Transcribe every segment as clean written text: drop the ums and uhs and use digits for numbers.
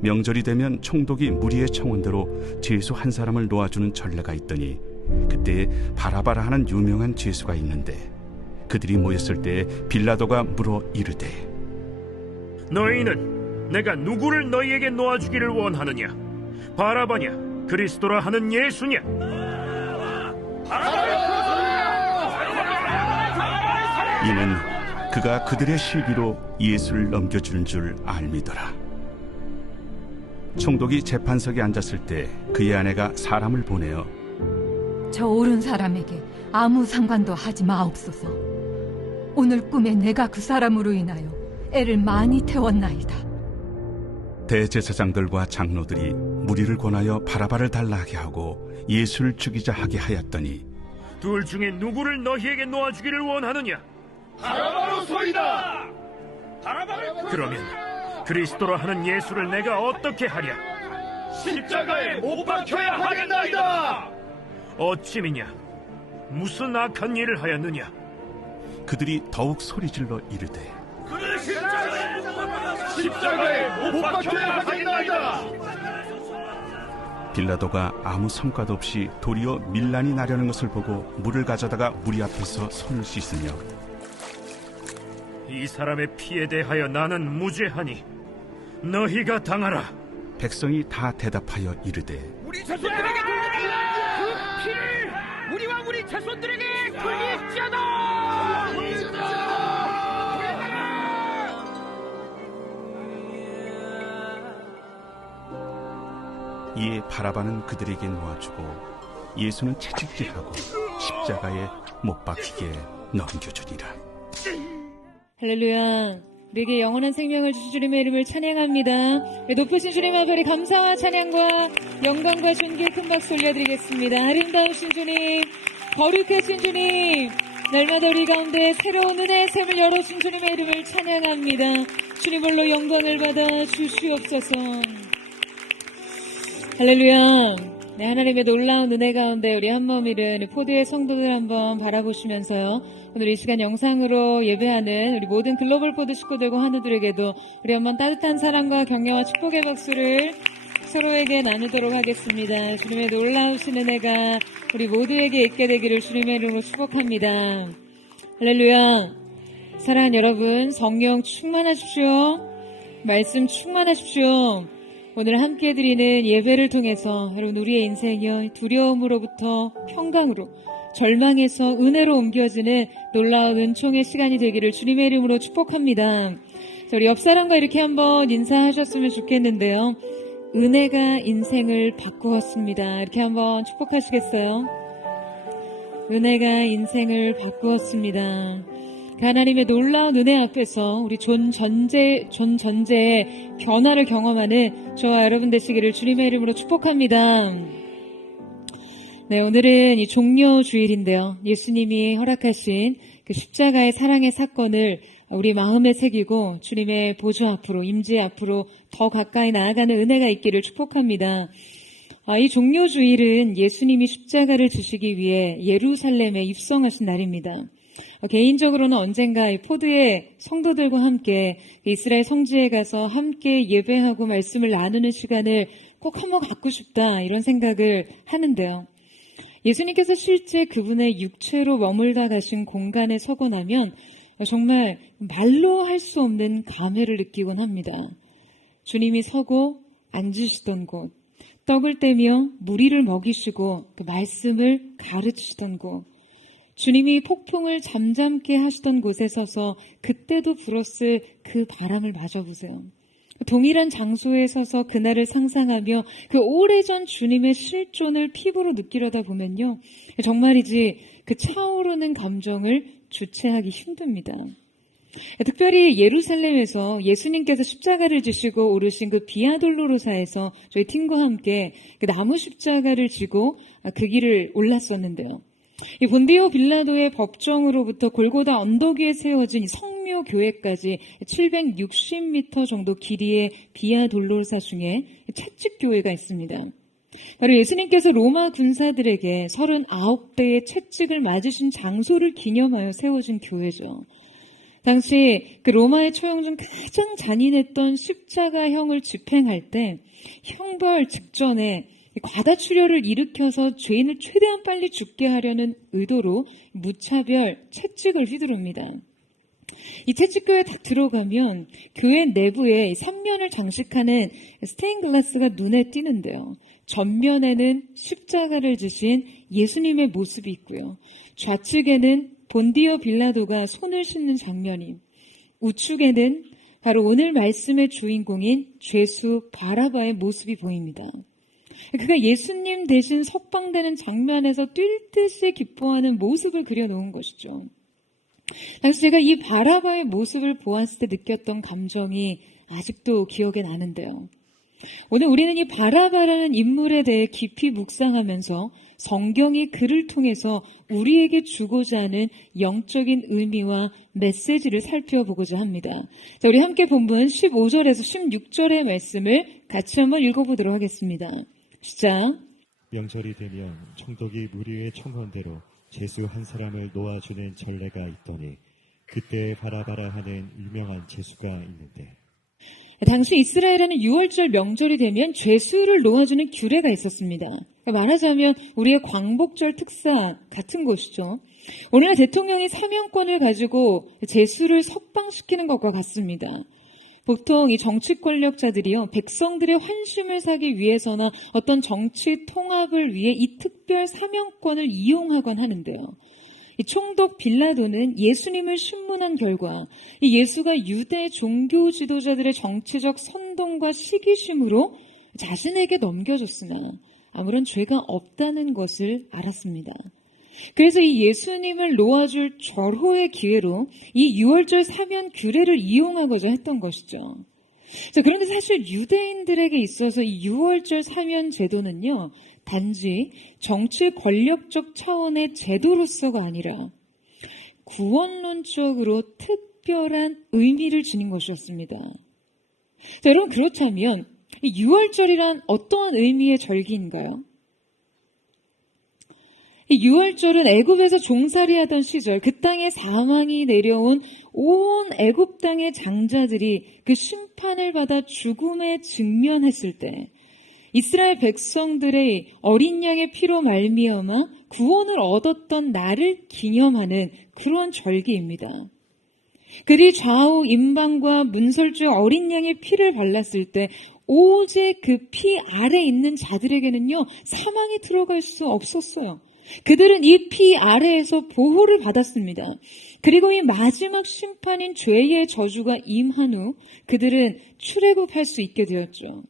명절이 되면 총독이 무리의 청원대로 죄수 한 사람을 놓아주는 전례가 있더니 그때 바라바라 하는 유명한 죄수가 있는데 그들이 모였을 때 빌라도가 물어 이르되 너희는 내가 누구를 너희에게 놓아주기를 원하느냐? 바라바냐? 그리스도라 하는 예수냐? 이는 그가 그들의 시비로 예수를 넘겨주는 줄 알미더라. 총독이 재판석에 앉았을 때 그의 아내가 사람을 보내어 저 옳은 사람에게 아무 상관도 하지 마옵소서. 오늘 꿈에 내가 그 사람으로 인하여 애를 많이 태웠나이다. 대제사장들과 장로들이 무리를 권하여 바라바를 달라하게 하고 예수를 죽이자 하게 하였더니 둘 중에 누구를 너희에게 놓아주기를 원하느냐? 바라바로소이다. 그러면 그리스도라 하는 예수를 내가 어떻게 하랴? 십자가에 못 박혀야 하겠나이다. 어찌미냐? 무슨 악한 일을 하였느냐? 그들이 더욱 소리질러 이르되 십자가에 못 박혀야 하겠나이다. 빌라도가 아무 성과도 없이 도리어 밀란이 나려는 것을 보고 물을 가져다가 무리 앞에서 손을 씻으며 이 사람의 피에 대하여 나는 무죄하니 너희가 당하라. 백성이 다 대답하여 이르되 우리 자손들에게 돌리라. 그 피를 우리와 우리 자손들에게 돌릴지어다. 이에 바라바는 그들에게 놓아주고 예수는 채찍질하고 십자가에 못 박히게 넘겨주니라. 할렐루야. 우리에게 영원한 생명을 주신 주님의 이름을 찬양합니다. 높으신 주님 앞에 감사와 찬양과 영광과 존귀의 큰 박수 올려드리겠습니다. 아름다우신 주님, 거룩하신 주님, 날마다 우리 가운데 새로운 은혜의 샘을 열어준 주님의 이름을 찬양합니다. 주님 홀로 영광을 받아 주시옵소서. 할렐루야. 네, 하나님의 놀라운 은혜 가운데 우리 한마음 잃은 포도의 성도들 한번 바라보시면서요. 오늘 이 시간 영상으로 예배하는 우리 모든 글로벌 포드 식구들과 환우들에게도 우리 한번 따뜻한 사랑과 격려와 축복의 박수를 서로에게 나누도록 하겠습니다. 주님의 놀라우신 은혜가 우리 모두에게 있게 되기를 주님의 이름으로 축복합니다. 할렐루야. 사랑하는 여러분, 성령 충만하십시오. 말씀 충만하십시오. 오늘 함께 드리는 예배를 통해서 여러분 우리의 인생이요 두려움으로부터 평강으로, 절망에서 은혜로 옮겨지는 놀라운 은총의 시간이 되기를 주님의 이름으로 축복합니다. 우리 옆 사람과 이렇게 한번 인사하셨으면 좋겠는데요. 은혜가 인생을 바꾸었습니다. 이렇게 한번 축복하시겠어요? 은혜가 인생을 바꾸었습니다. 하나님의 놀라운 은혜 앞에서 우리 존 전제의 변화를 경험하는 저와 여러분 되시기를 주님의 이름으로 축복합니다. 네, 오늘은 이 종려 주일인데요. 예수님이 허락하신 그 십자가의 사랑의 사건을 우리 마음에 새기고 주님의 보좌 앞으로, 임재 앞으로 더 가까이 나아가는 은혜가 있기를 축복합니다. 이 종려 주일은 예수님이 십자가를 지시기 위해 예루살렘에 입성하신 날입니다. 개인적으로는 언젠가 이 포드의 성도들과 함께 이스라엘 성지에 가서 함께 예배하고 말씀을 나누는 시간을 꼭 한번 갖고 싶다, 이런 생각을 하는데요. 예수님께서 실제 그분의 육체로 머물다 가신 공간에 서고 나면 정말 말로 할 수 없는 감회를 느끼곤 합니다. 주님이 서고 앉으시던 곳, 떡을 떼며 무리를 먹이시고 그 말씀을 가르치시던 곳, 주님이 폭풍을 잠잠케 하시던 곳에 서서 그때도 불었을 그 바람을 마셔보세요. 동일한 장소에 서서 그날을 상상하며 그 오래전 주님의 실존을 피부로 느끼려다 보면요, 정말이지 그 차오르는 감정을 주체하기 힘듭니다. 특별히 예루살렘에서 예수님께서 십자가를 지시고 오르신 그 비아돌로로사에서 저희 팀과 함께 그 나무 십자가를 지고 그 길을 올랐었는데요. 이 본디오 빌라도의 법정으로부터 골고다 언덕 위에 세워진 성묘 교회까지 760m 정도 길이의 비아돌로사 중에 채찍 교회가 있습니다. 바로 예수님께서 로마 군사들에게 39대의 채찍을 맞으신 장소를 기념하여 세워진 교회죠. 당시 그 로마의 처형 중 가장 잔인했던 십자가형을 집행할 때 형벌 직전에 과다출혈을 일으켜서 죄인을 최대한 빨리 죽게 하려는 의도로 무차별 채찍을 휘두릅니다. 이 채찍교에 딱 들어가면 교회 내부에 3면을 장식하는 스테인글라스가 눈에 띄는데요. 전면에는 십자가를 지신 예수님의 모습이 있고요. 좌측에는 본디오 빌라도가 손을 씻는 장면이, 우측에는 바로 오늘 말씀의 주인공인 죄수 바라바의 모습이 보입니다. 그가 예수님 대신 석방되는 장면에서 뛸 듯이 기뻐하는 모습을 그려놓은 것이죠. 당시 제가 이 바라바의 모습을 보았을 때 느꼈던 감정이 아직도 기억에 나는데요. 오늘 우리는 이 바라바라는 인물에 대해 깊이 묵상하면서 성경이 그를 통해서 우리에게 주고자 하는 영적인 의미와 메시지를 살펴보고자 합니다. 자, 우리 함께 본문 15절에서 16절의 말씀을 같이 한번 읽어보도록 하겠습니다. 시작. 명절이 되면 총독이 무리의 청헌대로 죄수 한 사람을 놓아주는 전례가 있더니 그때 바라바라 하는 유명한 죄수가 있는데, 당시 이스라엘에는 6월절 명절이 되면 죄수를 놓아주는 규례가 있었습니다. 말하자면 우리의 광복절 특사 같은 것이죠. 오늘날 대통령이 사면권을 가지고 죄수를 석방시키는 것과 같습니다. 보통 이 정치 권력자들이요, 백성들의 환심을 사기 위해서나 어떤 정치 통합을 위해 이 특별 사면권을 이용하곤 하는데요. 이 총독 빌라도는 예수님을 신문한 결과 이 예수가 유대 종교 지도자들의 정치적 선동과 시기심으로 자신에게 넘겨줬으나 아무런 죄가 없다는 것을 알았습니다. 그래서 이 예수님을 놓아줄 절호의 기회로 이 6월절 사면 규례를 이용하고자 했던 것이죠. 자, 그런데 사실 유대인들에게 있어서 이 6월절 사면 제도는요, 단지 정치 권력적 차원의 제도로서가 아니라 구원론적으로 특별한 의미를 지닌 것이었습니다. 자, 여러분, 그렇다면 이 6월절이란 어떠한 의미의 절기인가요? 이 6월절은 애굽에서 종살이하던 시절 그 땅에 사망이 내려온 온 애굽 땅의 장자들이 그 심판을 받아 죽음에 직면했을 때 이스라엘 백성들의 어린 양의 피로 말미암아 구원을 얻었던 날을 기념하는 그러한 절기입니다. 그리 좌우 임방과 문설주의 어린 양의 피를 발랐을 때 오직 그 피 아래 있는 자들에게는요, 사망이 들어갈 수 없었어요. 그들은 이 피 아래에서 보호를 받았습니다. 그리고 이 마지막 심판인 죄의 저주가 임한 후 그들은 출애굽할 수 있게 되었죠.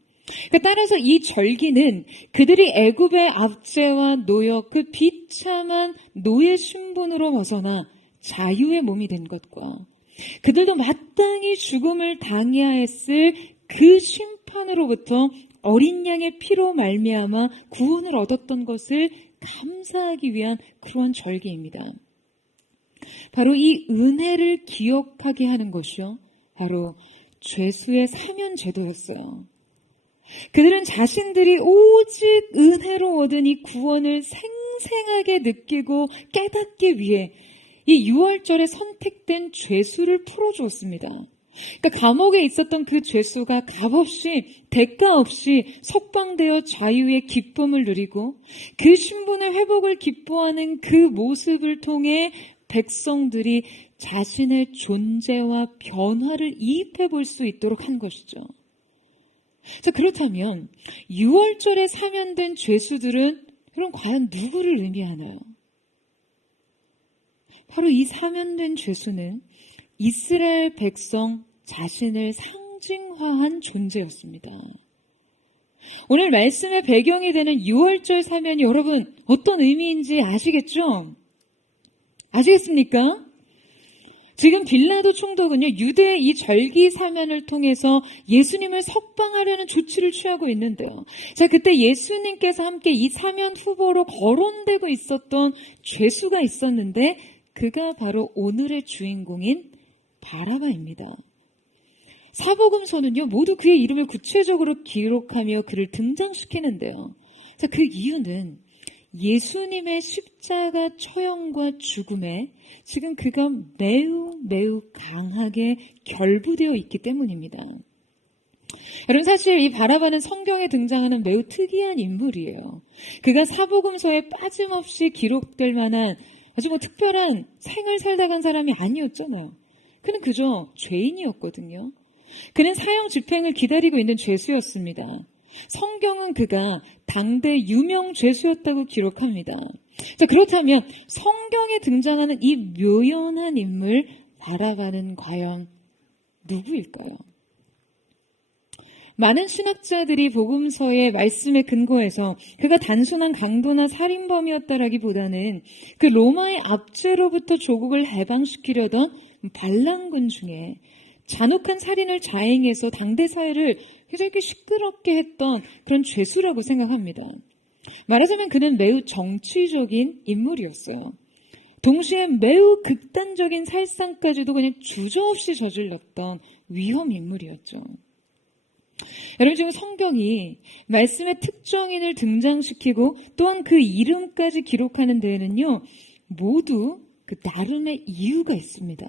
따라서 이 절기는 그들이 애굽의 압제와 노역, 그 비참한 노예 신분으로 벗어나 자유의 몸이 된 것과 그들도 마땅히 죽음을 당해야 했을 그 심판으로부터 어린 양의 피로 말미암아 구원을 얻었던 것을 감사하기 위한 그러한 절기입니다. 바로 이 은혜를 기억하게 하는 것이요, 바로 죄수의 사면 제도였어요. 그들은 자신들이 오직 은혜로 얻은 이 구원을 생생하게 느끼고 깨닫기 위해 이 6월절에 선택된 죄수를 풀어주었습니다. 그러니까 감옥에 있었던 그 죄수가 값없이, 대가 없이 석방되어 자유의 기쁨을 누리고 그 신분의 회복을 기뻐하는 그 모습을 통해 백성들이 자신의 존재와 변화를 이입해 볼 수 있도록 한 것이죠. 자, 그렇다면 6월절에 사면된 죄수들은 그럼 과연 누구를 의미하나요? 바로 이 사면된 죄수는 이스라엘 백성 자신을 상징화한 존재였습니다. 오늘 말씀의 배경이 되는 6월절 사면이 여러분 어떤 의미인지 아시겠죠? 아시겠습니까? 지금 빌라도 총독은요, 유대의 이 절기 사면을 통해서 예수님을 석방하려는 조치를 취하고 있는데요. 자, 그때 예수님께서 함께 이 사면 후보로 거론되고 있었던 죄수가 있었는데 그가 바로 오늘의 주인공인 바라바입니다. 사복음서는요, 모두 그의 이름을 구체적으로 기록하며 그를 등장시키는데요. 자, 그 이유는 예수님의 십자가 처형과 죽음에 지금 그가 매우 매우 강하게 결부되어 있기 때문입니다. 여러분, 사실 이 바라바는 성경에 등장하는 매우 특이한 인물이에요. 그가 사복음서에 빠짐없이 기록될 만한 아주 특별한 생을 살다 간 사람이 아니었잖아요. 그는 그저 죄인이었거든요. 그는 사형 집행을 기다리고 있는 죄수였습니다. 성경은 그가 당대 유명 죄수였다고 기록합니다. 자, 그렇다면 성경에 등장하는 이 묘연한 인물 바라바는 과연 누구일까요? 많은 신학자들이 복음서의 말씀에 근거해서 그가 단순한 강도나 살인범이었다라기보다는 그 로마의 압제로부터 조국을 해방시키려던 반란군 중에 잔혹한 살인을 자행해서 당대 사회를 굉장히 시끄럽게 했던 그런 죄수라고 생각합니다. 말하자면 그는 매우 정치적인 인물이었어요. 동시에 매우 극단적인 살상까지도 그냥 주저없이 저질렀던 위험 인물이었죠. 여러분, 지금 성경이 말씀의 특정인을 등장시키고 또한 그 이름까지 기록하는 데에는요, 모두 그 나름의 이유가 있습니다.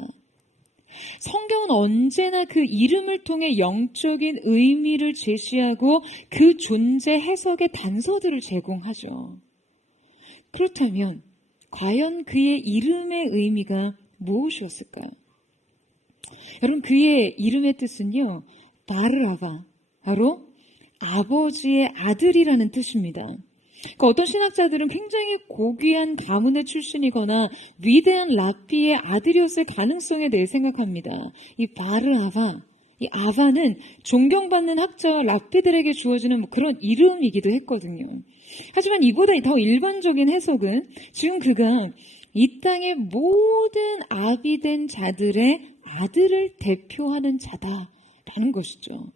성경은 언제나 그 이름을 통해 영적인 의미를 제시하고 그 존재 해석의 단서들을 제공하죠. 그렇다면 과연 그의 이름의 의미가 무엇이었을까요? 여러분, 그의 이름의 뜻은요, 바르아바, 바로 아버지의 아들이라는 뜻입니다. 그러니까 어떤 신학자들은 굉장히 고귀한 가문의 출신이거나 위대한 랍비의 아들이었을 가능성에 대해 생각합니다. 이 바르아바, 이 아바는 존경받는 학자와 랍비들에게 주어지는 그런 이름이기도 했거든요. 하지만 이보다 더 일반적인 해석은 지금 그가 이 땅의 모든 아비된 자들의 아들을 대표하는 자다라는 것이죠.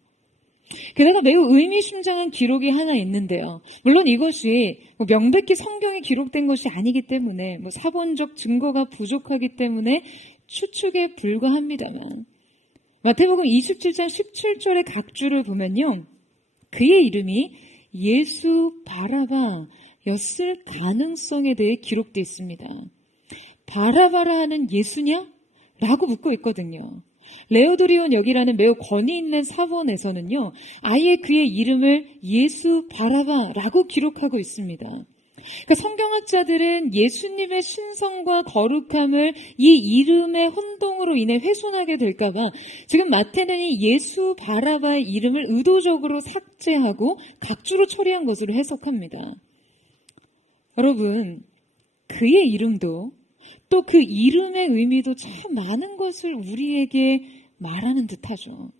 게다가 매우 의미심장한 기록이 하나 있는데요. 물론 이것이 명백히 성경에 기록된 것이 아니기 때문에 사본적 증거가 부족하기 때문에 추측에 불과합니다만 마태복음 27장 17절의 각주를 보면요, 그의 이름이 예수 바라바였을 가능성에 대해 기록되어 있습니다. 바라바라 하는 예수냐? 라고 묻고 있거든요. 레오드리온 역이라는 매우 권위 있는 사본에서는요, 아예 그의 이름을 예수 바라바라고 기록하고 있습니다. 그러니까 성경학자들은 예수님의 신성과 거룩함을 이 이름의 혼동으로 인해 훼손하게 될까봐 지금 마태는 이 예수 바라바의 이름을 의도적으로 삭제하고 각주로 처리한 것으로 해석합니다. 여러분, 그의 이름도 또 그 이름의 의미도 참 많은 것을 우리에게 말하는 듯하죠.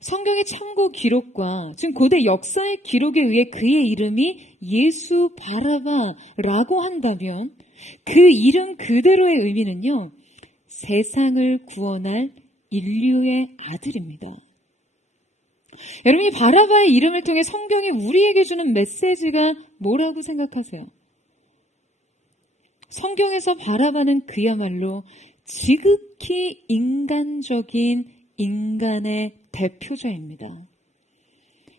성경의 참고 기록과 지금 고대 역사의 기록에 의해 그의 이름이 예수 바라바라고 한다면 그 이름 그대로의 의미는요, 세상을 구원할 인류의 아들입니다. 여러분, 이 바라바의 이름을 통해 성경이 우리에게 주는 메시지가 뭐라고 생각하세요? 성경에서 바라바는 그야말로 지극히 인간적인 인간의 대표자입니다.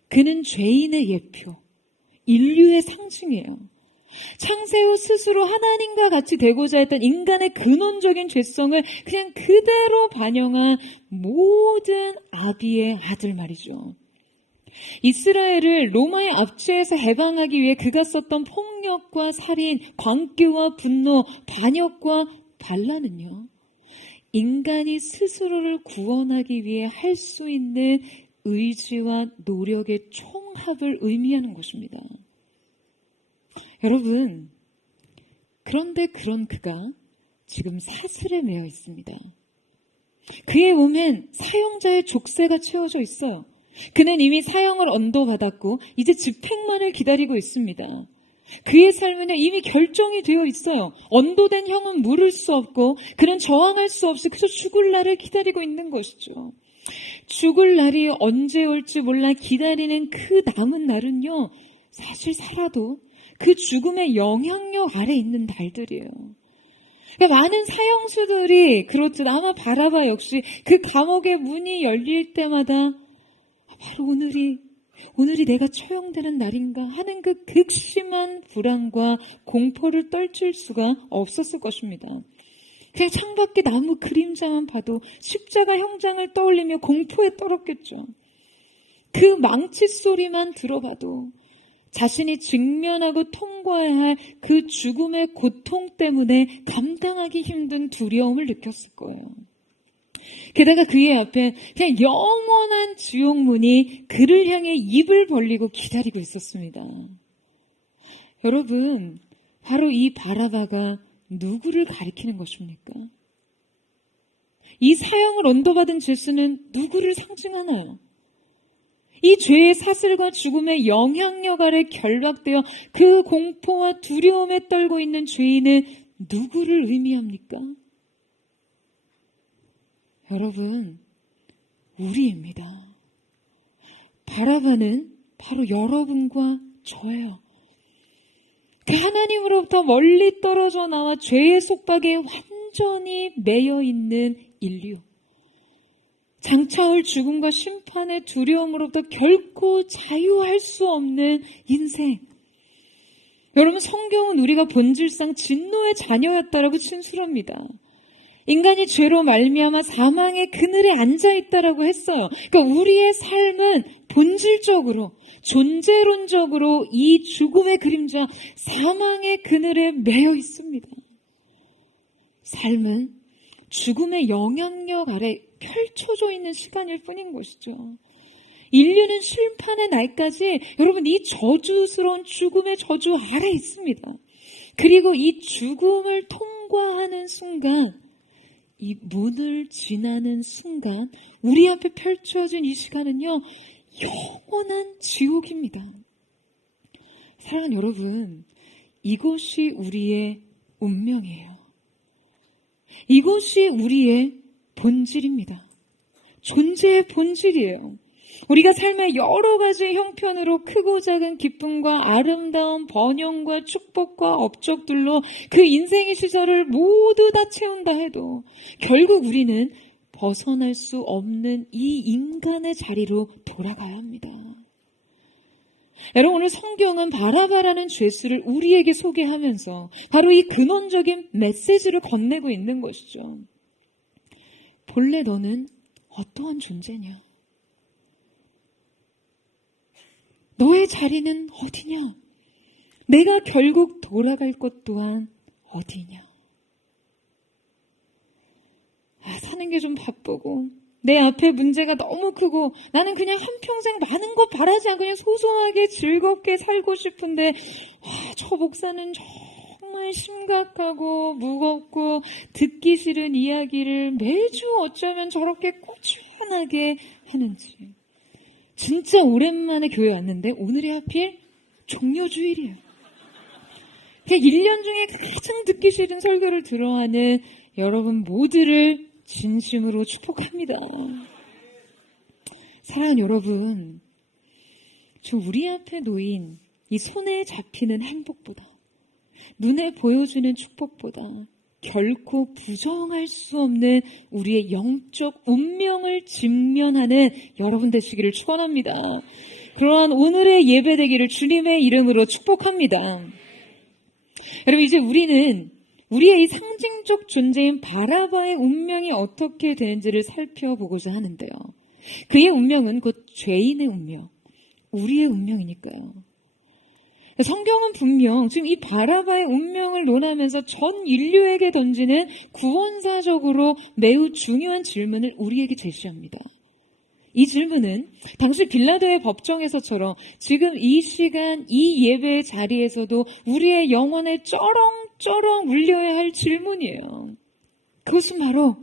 그는 죄인의 예표, 인류의 상징이에요. 창세 후 스스로 하나님과 같이 되고자 했던 인간의 근원적인 죄성을 그냥 그대로 반영한 모든 아비의 아들 말이죠. 이스라엘을 로마의 압제에서 해방하기 위해 그가 썼던 폭력과 살인, 광기와 분노, 반역과 반란은요, 인간이 스스로를 구원하기 위해 할 수 있는 의지와 노력의 총합을 의미하는 것입니다. 여러분, 그런데 그런 그가 지금 사슬에 매여 있습니다. 그의 몸엔 사형자의 족쇄가 채워져 있어요. 그는 이미 사형을 언도받았고 이제 집행만을 기다리고 있습니다. 그의 삶은 이미 결정이 되어 있어요. 언도된 형은 물을 수 없고 그는 저항할 수 없이 그저 죽을 날을 기다리고 있는 것이죠. 죽을 날이 언제 올지 몰라 기다리는 그 남은 날은요, 사실 살아도 그 죽음의 영향력 아래 있는 날들이에요. 그러니까 많은 사형수들이 그렇듯 아마 바라바 역시 그 감옥의 문이 열릴 때마다 바로 오늘이 내가 처형되는 날인가 하는 그 극심한 불안과 공포를 떨칠 수가 없었을 것입니다. 그냥 창밖에 나무 그림자만 봐도 십자가 형장을 떠올리며 공포에 떨었겠죠. 그 망치 소리만 들어봐도 자신이 직면하고 통과해야 할 그 죽음의 고통 때문에 감당하기 힘든 두려움을 느꼈을 거예요. 게다가 그의 앞에 그냥 영원한 지옥문이 그를 향해 입을 벌리고 기다리고 있었습니다. 여러분, 바로 이 바라바가 누구를 가리키는 것입니까? 이 사형을 언도받은 죄수는 누구를 상징하나요? 이 죄의 사슬과 죽음의 영향력 아래 결박되어 그 공포와 두려움에 떨고 있는 죄인은 누구를 의미합니까? 여러분, 우리입니다. 바라바는 바로 여러분과 저예요. 그 하나님으로부터 멀리 떨어져 나와 죄의 속박에 완전히 매여 있는 인류. 장차올 죽음과 심판의 두려움으로부터 결코 자유할 수 없는 인생. 여러분, 성경은 우리가 본질상 진노의 자녀였다라고 진술합니다. 인간이 죄로 말미암아 사망의 그늘에 앉아있다라고 했어요. 그러니까 우리의 삶은 본질적으로, 존재론적으로 이 죽음의 그림자, 사망의 그늘에 매여 있습니다. 삶은 죽음의 영향력 아래 펼쳐져 있는 시간일 뿐인 것이죠. 인류는 심판의 날까지 여러분 이 저주스러운 죽음의 저주 아래 있습니다. 그리고 이 죽음을 통과하는 순간, 이 문을 지나는 순간 우리 앞에 펼쳐진 이 시간은요, 영원한 지옥입니다. 사랑하는 여러분, 이것이 우리의 운명이에요. 이것이 우리의 본질입니다. 존재의 본질이에요. 우리가 삶의 여러 가지 형편으로 크고 작은 기쁨과 아름다운 번영과 축복과 업적들로 그 인생의 시절을 모두 다 채운다 해도 결국 우리는 벗어날 수 없는 이 인간의 자리로 돌아가야 합니다. 여러분, 오늘 성경은 바라바라는 죄수를 우리에게 소개하면서 바로 이 근원적인 메시지를 건네고 있는 것이죠. 본래 너는 어떠한 존재냐? 너의 자리는 어디냐? 내가 결국 돌아갈 것 또한 어디냐? 사는 게 좀 바쁘고 내 앞에 문제가 너무 크고 나는 그냥 한평생 많은 거 바라지 않고 그냥 소소하게 즐겁게 살고 싶은데 저 목사는 정말 심각하고 무겁고 듣기 싫은 이야기를 매주 어쩌면 저렇게 꾸준하게 하는지. 진짜 오랜만에 교회 왔는데 오늘이 하필 종료주일이에요. 그냥 1년 중에 가장 듣기 싫은 설교를 들어하는 여러분 모두를 진심으로 축복합니다. 사랑하는 여러분, 저 우리 앞에 놓인 이 손에 잡히는 행복보다, 눈에 보여주는 축복보다 결코 부정할 수 없는 우리의 영적 운명을 직면하는 여러분 되시기를 축원합니다. 그러한 오늘의 예배 되기를 주님의 이름으로 축복합니다. 여러분, 이제 우리는 우리의 이 상징적 존재인 바라바의 운명이 어떻게 되는지를 살펴보고자 하는데요. 그의 운명은 곧 죄인의 운명, 우리의 운명이니까요. 성경은 분명 지금 이 바라바의 운명을 논하면서 전 인류에게 던지는 구원사적으로 매우 중요한 질문을 우리에게 제시합니다. 이 질문은 당시 빌라도의 법정에서처럼 지금 이 시간 이 예배의 자리에서도 우리의 영혼에 쩌렁쩌렁 울려야 할 질문이에요. 그것은 바로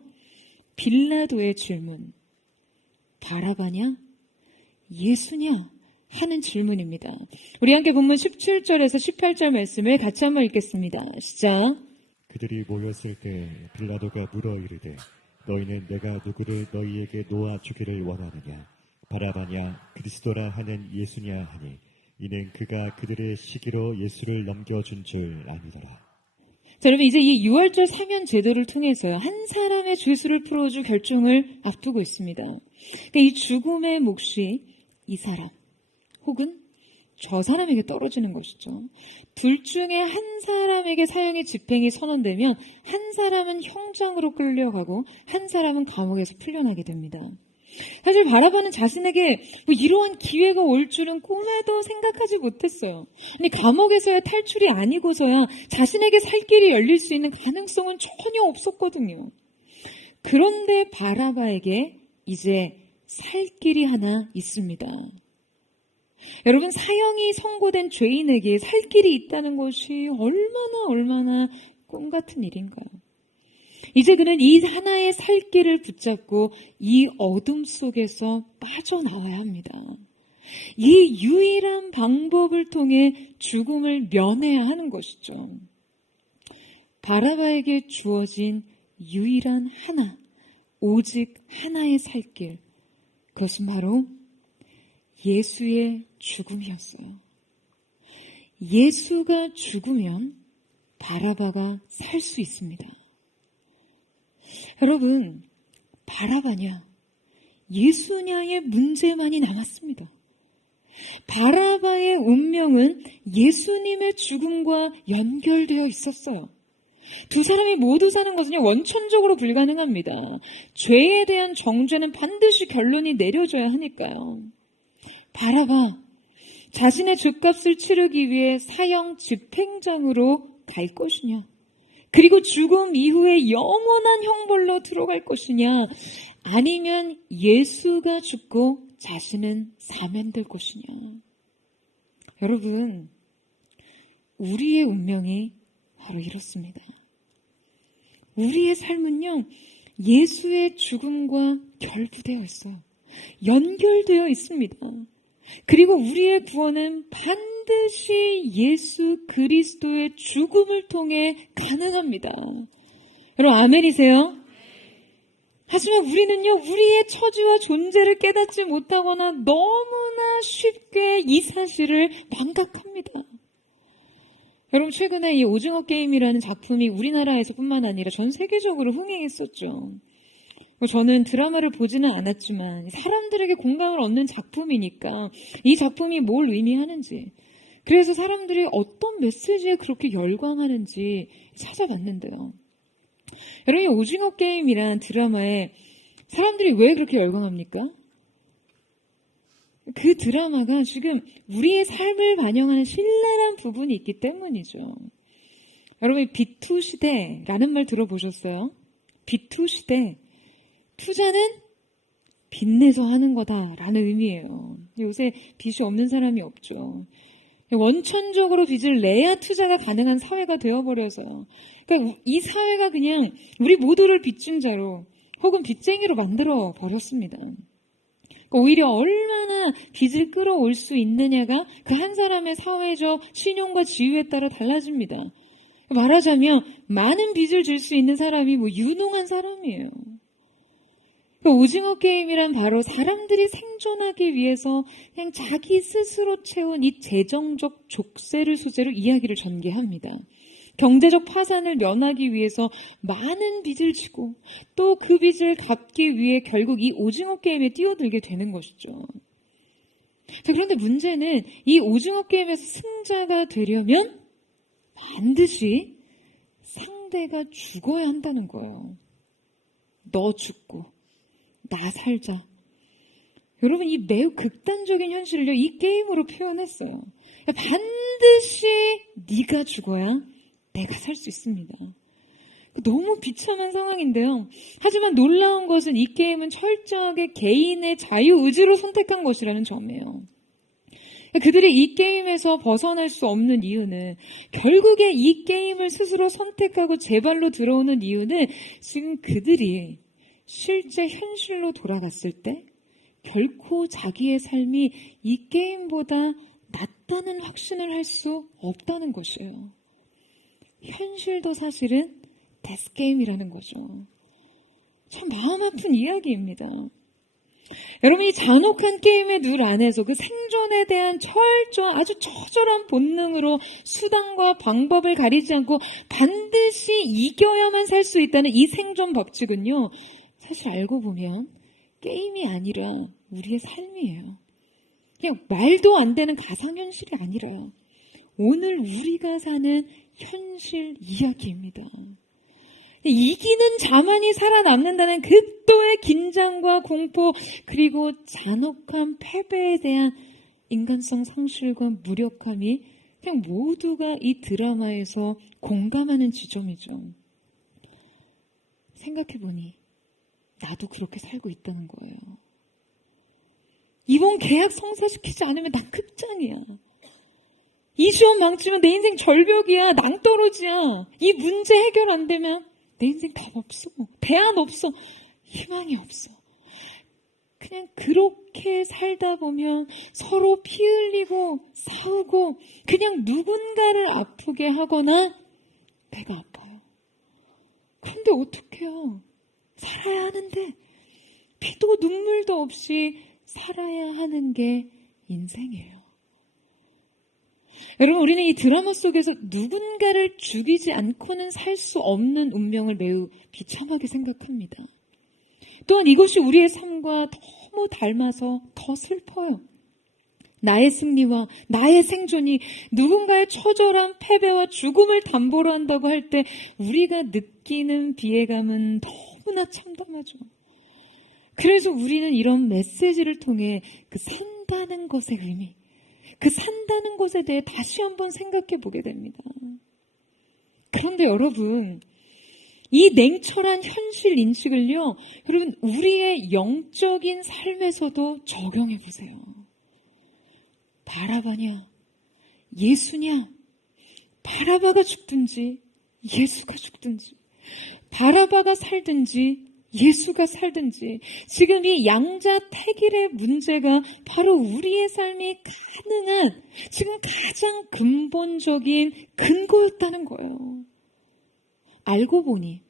빌라도의 질문. 바라바냐? 예수냐? 하는 질문입니다. 우리 함께 본문 17절에서 18절 말씀을 같이 한번 읽겠습니다. 시작. 그들이 모였을 때 빌라도가 물어 이르되 너희는 내가 누구를 너희에게 놓아주기를 원하느냐? 바라바냐 그리스도라 하는 예수냐 하니 이는 그가 그들의 시기로 예수를 넘겨준 줄 아니더라. 자, 여러분, 이제 이 유월절 사면 제도를 통해서요, 한 사람의 죄수를 풀어줄 결정을 앞두고 있습니다. 그러니까 이 죽음의 몫이 이 사람 혹은 저 사람에게 떨어지는 것이죠. 둘 중에 한 사람에게 사형의 집행이 선언되면 한 사람은 형장으로 끌려가고 한 사람은 감옥에서 풀려나게 됩니다. 사실 바라바는 자신에게 이러한 기회가 올 줄은 꿈에도 생각하지 못했어요. 아니, 감옥에서야 탈출이 아니고서야 자신에게 살 길이 열릴 수 있는 가능성은 전혀 없었거든요. 그런데 바라바에게 이제 살 길이 하나 있습니다. 여러분, 사형이 선고된 죄인에게 살 길이 있다는 것이 얼마나 꿈 같은 일인가요? 이제 그는 이 하나의 살 길을 붙잡고 이 어둠 속에서 빠져나와야 합니다. 이 유일한 방법을 통해 죽음을 면해야 하는 것이죠. 바라바에게 주어진 유일한 하나, 오직 하나의 살 길, 그것은 바로 예수의 죽음이었어요. 예수가 죽으면 바라바가 살 수 있습니다. 여러분, 바라바냐, 예수냐의 문제만이 남았습니다. 바라바의 운명은 예수님의 죽음과 연결되어 있었어요. 두 사람이 모두 사는 것은 원천적으로 불가능합니다. 죄에 대한 정죄는 반드시 결론이 내려져야 하니까요. 바라바, 자신의 죄값을 치르기 위해 사형 집행장으로 갈 것이냐, 그리고 죽음 이후에 영원한 형벌로 들어갈 것이냐, 아니면 예수가 죽고 자신은 사면될 것이냐. 여러분, 우리의 운명이 바로 이렇습니다. 우리의 삶은요, 예수의 죽음과 결부되어 있어요. 연결되어 있습니다. 그리고 우리의 구원은 반드시 예수 그리스도의 죽음을 통해 가능합니다. 여러분, 아멘이세요? 하지만 우리는요, 우리의 처지와 존재를 깨닫지 못하거나 너무나 쉽게 이 사실을 망각합니다. 여러분, 최근에 이 오징어 게임이라는 작품이 우리나라에서뿐만 아니라 전 세계적으로 흥행했었죠. 저는 드라마를 보지는 않았지만 사람들에게 공감을 얻는 작품이니까 이 작품이 뭘 의미하는지, 그래서 사람들이 어떤 메시지에 그렇게 열광하는지 찾아봤는데요. 여러분, 이 오징어 게임이란 드라마에 사람들이 왜 그렇게 열광합니까? 그 드라마가 지금 우리의 삶을 반영하는 신랄한 부분이 있기 때문이죠. 여러분, B2 시대라는 말 들어보셨어요? B2 시대. 투자는 빚내서 하는 거다라는 의미예요. 요새 빚이 없는 사람이 없죠. 원천적으로 빚을 내야 투자가 가능한 사회가 되어버려서요. 그러니까 이 사회가 그냥 우리 모두를 빚쟁자로 혹은 빚쟁이로 만들어 버렸습니다. 그러니까 오히려 얼마나 빚을 끌어올 수 있느냐가 그 한 사람의 사회적 신용과 지위에 따라 달라집니다. 말하자면 많은 빚을 질 수 있는 사람이 유능한 사람이에요. 오징어 게임이란 바로 사람들이 생존하기 위해서 그냥 자기 스스로 채운 이 재정적 족쇄를 소재로 이야기를 전개합니다. 경제적 파산을 면하기 위해서 많은 빚을 지고 또 그 빚을 갚기 위해 결국 이 오징어 게임에 뛰어들게 되는 것이죠. 그런데 문제는 이 오징어 게임에서 승자가 되려면 반드시 상대가 죽어야 한다는 거예요. 너 죽고 나 살자. 여러분, 이 매우 극단적인 현실을 이 게임으로 표현했어요. 반드시 네가 죽어야 내가 살 수 있습니다. 너무 비참한 상황인데요. 하지만 놀라운 것은 이 게임은 철저하게 개인의 자유의지로 선택한 것이라는 점이에요. 그들이 이 게임에서 벗어날 수 없는 이유는, 결국에 이 게임을 스스로 선택하고 제 발로 들어오는 이유는 지금 그들이 실제 현실로 돌아갔을 때 결코 자기의 삶이 이 게임보다 낫다는 확신을 할 수 없다는 것이에요. 현실도 사실은 데스게임이라는 거죠. 참 마음 아픈 이야기입니다. 여러분, 이 잔혹한 게임의 룰 안에서 그 생존에 대한 아주 처절한 본능으로 수단과 방법을 가리지 않고 반드시 이겨야만 살 수 있다는 이 생존 법칙은요, 사실 알고 보면 게임이 아니라 우리의 삶이에요. 그냥 말도 안 되는 가상현실이 아니라 오늘 우리가 사는 현실 이야기입니다. 이기는 자만이 살아남는다는 극도의 긴장과 공포, 그리고 잔혹한 패배에 대한 인간성 상실과 무력함이 그냥 모두가 이 드라마에서 공감하는 지점이죠. 생각해보니 나도 그렇게 살고 있다는 거예요. 이번 계약 성사시키지 않으면 나 끝장이야. 이 시험 망치면 내 인생 절벽이야. 낭떠러지야. 이 문제 해결 안 되면 내 인생 답 없어. 대안 없어. 희망이 없어. 그냥 그렇게 살다 보면 서로 피 흘리고 싸우고 그냥 누군가를 아프게 하거나 배가 아파요. 그런데 어떡해요? 살아야 하는데 피도 눈물도 없이 살아야 하는 게 인생이에요. 여러분, 우리는 이 드라마 속에서 누군가를 죽이지 않고는 살 수 없는 운명을 매우 비참하게 생각합니다. 또한 이것이 우리의 삶과 너무 닮아서 더 슬퍼요. 나의 승리와 나의 생존이 누군가의 처절한 패배와 죽음을 담보로 한다고 할 때 우리가 느끼는 비애감은 너무나 참담하죠. 그래서 우리는 이런 메시지를 통해 그 산다는 것의 의미, 그 산다는 것에 대해 다시 한번 생각해 보게 됩니다. 그런데 여러분, 이 냉철한 현실 인식을요, 여러분, 우리의 영적인 삶에서도 적용해 보세요. 바라바냐, 예수냐, 바라바가 죽든지 예수가 죽든지, 바라바가 살든지 예수가 살든지, 지금 이 양자택일의 문제가 바로 우리의 삶이 가능한 지금 가장 근본적인 근거였다는 거예요. 알고 보니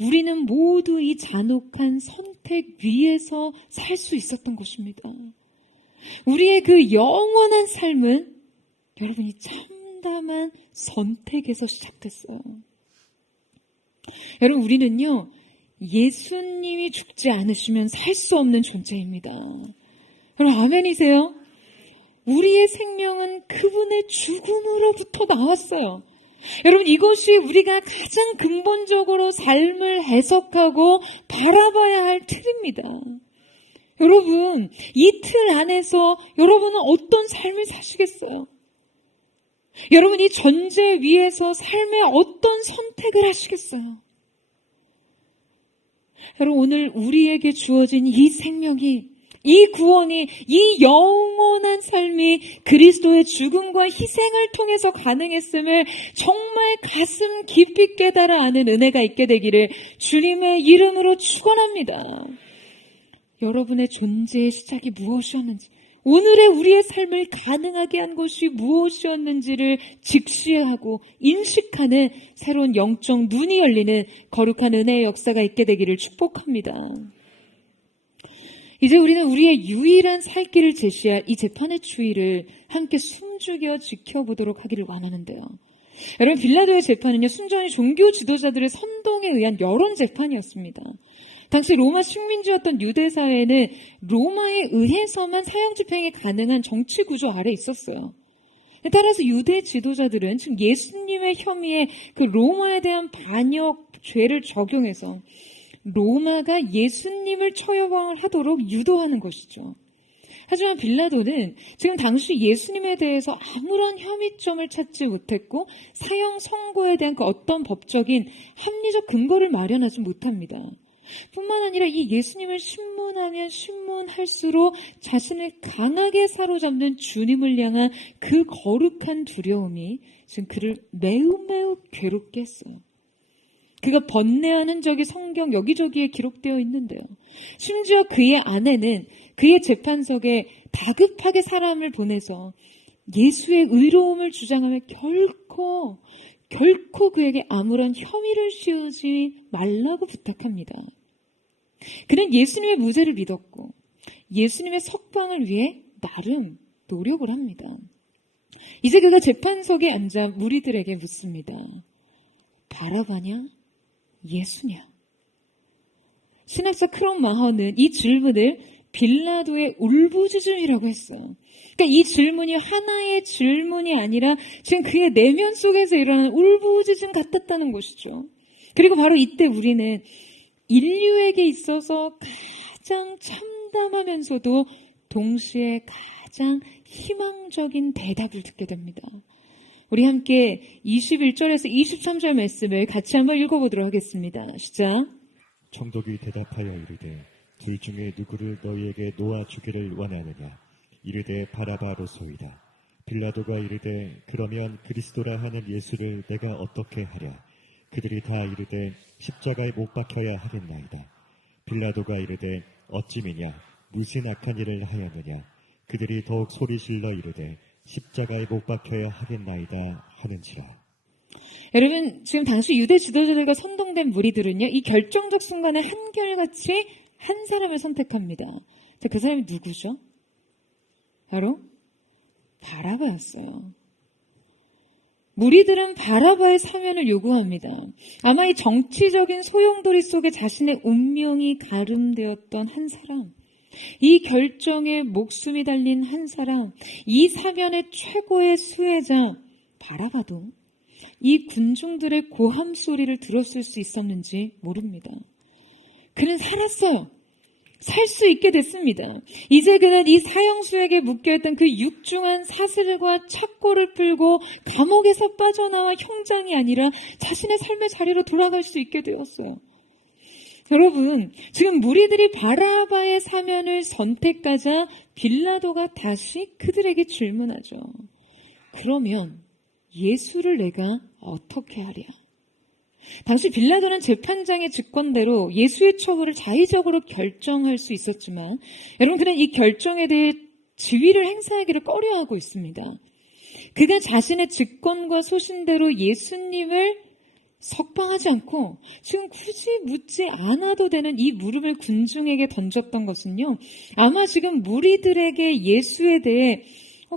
우리는 모두 이 잔혹한 선택 위에서 살 수 있었던 것입니다. 우리의 그 영원한 삶은 여러분이 참담한 선택에서 시작됐어요. 여러분, 우리는요, 예수님이 죽지 않으시면 살 수 없는 존재입니다. 여러분, 아멘이세요? 우리의 생명은 그분의 죽음으로부터 나왔어요. 여러분, 이것이 우리가 가장 근본적으로 삶을 해석하고 바라봐야 할 틀입니다. 여러분, 이 틀 안에서 여러분은 어떤 삶을 사시겠어요? 여러분, 이 전제 위에서 삶의 어떤 선택을 하시겠어요? 여러분, 오늘 우리에게 주어진 이 생명이, 이 구원이, 이 영원한 삶이 그리스도의 죽음과 희생을 통해서 가능했음을 정말 가슴 깊이 깨달아 아는 은혜가 있게 되기를 주님의 이름으로 축원합니다. 여러분의 존재의 시작이 무엇이었는지, 오늘의 우리의 삶을 가능하게 한 것이 무엇이었는지를 직시하고 인식하는 새로운 영적 눈이 열리는 거룩한 은혜의 역사가 있게 되기를 축복합니다. 이제 우리는 우리의 유일한 살 길을 제시할 이 재판의 추이를 함께 숨죽여 지켜보도록 하기를 원하는데요. 여러분, 빌라도의 재판은요, 순전히 종교 지도자들의 선동에 의한 여론 재판이었습니다. 당시 로마 식민지였던 유대 사회는 로마에 의해서만 사형 집행이 가능한 정치 구조 아래 있었어요. 따라서 유대 지도자들은 지금 예수님의 혐의에 그 로마에 대한 반역 죄를 적용해서 로마가 예수님을 처형을 하도록 유도하는 것이죠. 하지만 빌라도는 지금 당시 예수님에 대해서 아무런 혐의점을 찾지 못했고 사형 선고에 대한 그 어떤 법적인 합리적 근거를 마련하지 못합니다. 뿐만 아니라 이 예수님을 신문하면 신문할수록 자신을 강하게 사로잡는 주님을 향한 그 거룩한 두려움이 지금 그를 매우 괴롭게 했어요. 그가 번뇌하는 적이 성경 여기저기에 기록되어 있는데요. 심지어 그의 아내는 그의 재판석에 다급하게 사람을 보내서 예수의 의로움을 주장하며 결코 그에게 아무런 혐의를 씌우지 말라고 부탁합니다. 그는 예수님의 무죄를 믿었고 예수님의 석방을 위해 나름 노력을 합니다. 이제 그가 재판석에 앉아 무리들에게 묻습니다. 바라바냐? 예수냐? 신학자 크롬마허는 이 질문을 빌라도의 울부짖음이라고 했어요. 그러니까 이 질문이 하나의 질문이 아니라 지금 그의 내면 속에서 일어나는 울부짖음 같았다는 것이죠. 그리고 바로 이때 우리는 인류에게 있어서 가장 참담하면서도 동시에 가장 희망적인 대답을 듣게 됩니다. 우리 함께 21절에서 23절 말씀을 같이 한번 읽어보도록 하겠습니다. 시작. 총독이 대답하여 이르되 둘 중에 누구를 너희에게 놓아주기를 원하느냐. 이르되 바라바로소이다. 빌라도가 이르되 그러면 그리스도라 하는 예수를 내가 어떻게 하랴. 그들이 다 이르되 십자가에 못 박혀야 하겠나이다. 빌라도가 이르되 어찌미냐 무슨 악한 일을 하였느냐. 그들이 더욱 소리질러 이르되 십자가에 못 박혀야 하겠나이다 하는지라. 여러분, 지금 당시 유대 지도자들과 선동된 무리들은요, 이 결정적 순간에 한결같이 한 사람을 선택합니다. 자, 그 사람이 누구죠? 바로 바라바였어요. 무리들은 바라바의 사면을 요구합니다. 아마 이 정치적인 소용돌이 속에 자신의 운명이 가름되었던 한 사람, 이 결정에 목숨이 달린 한 사람, 이 사면의 최고의 수혜자 바라바도 이 군중들의 고함 소리를 들었을 수 있었는지 모릅니다. 그는 살았어요. 살 수 있게 됐습니다. 이제 그는 이 사형수에게 묶여있던 그 육중한 사슬과 착고를 풀고 감옥에서 빠져나와 형장이 아니라 자신의 삶의 자리로 돌아갈 수 있게 되었어요. 여러분, 지금 무리들이 바라바의 사면을 선택하자 빌라도가 다시 그들에게 질문하죠. 그러면 예수를 내가 어떻게 하랴? 당시 빌라도는 재판장의 직권대로 예수의 처벌을 자의적으로 결정할 수 있었지만 여러분, 그는 이 결정에 대해 지위를 행사하기를 꺼려하고 있습니다. 그가 자신의 직권과 소신대로 예수님을 석방하지 않고 지금 굳이 묻지 않아도 되는 이 물음을 군중에게 던졌던 것은요, 아마 지금 무리들에게 예수에 대해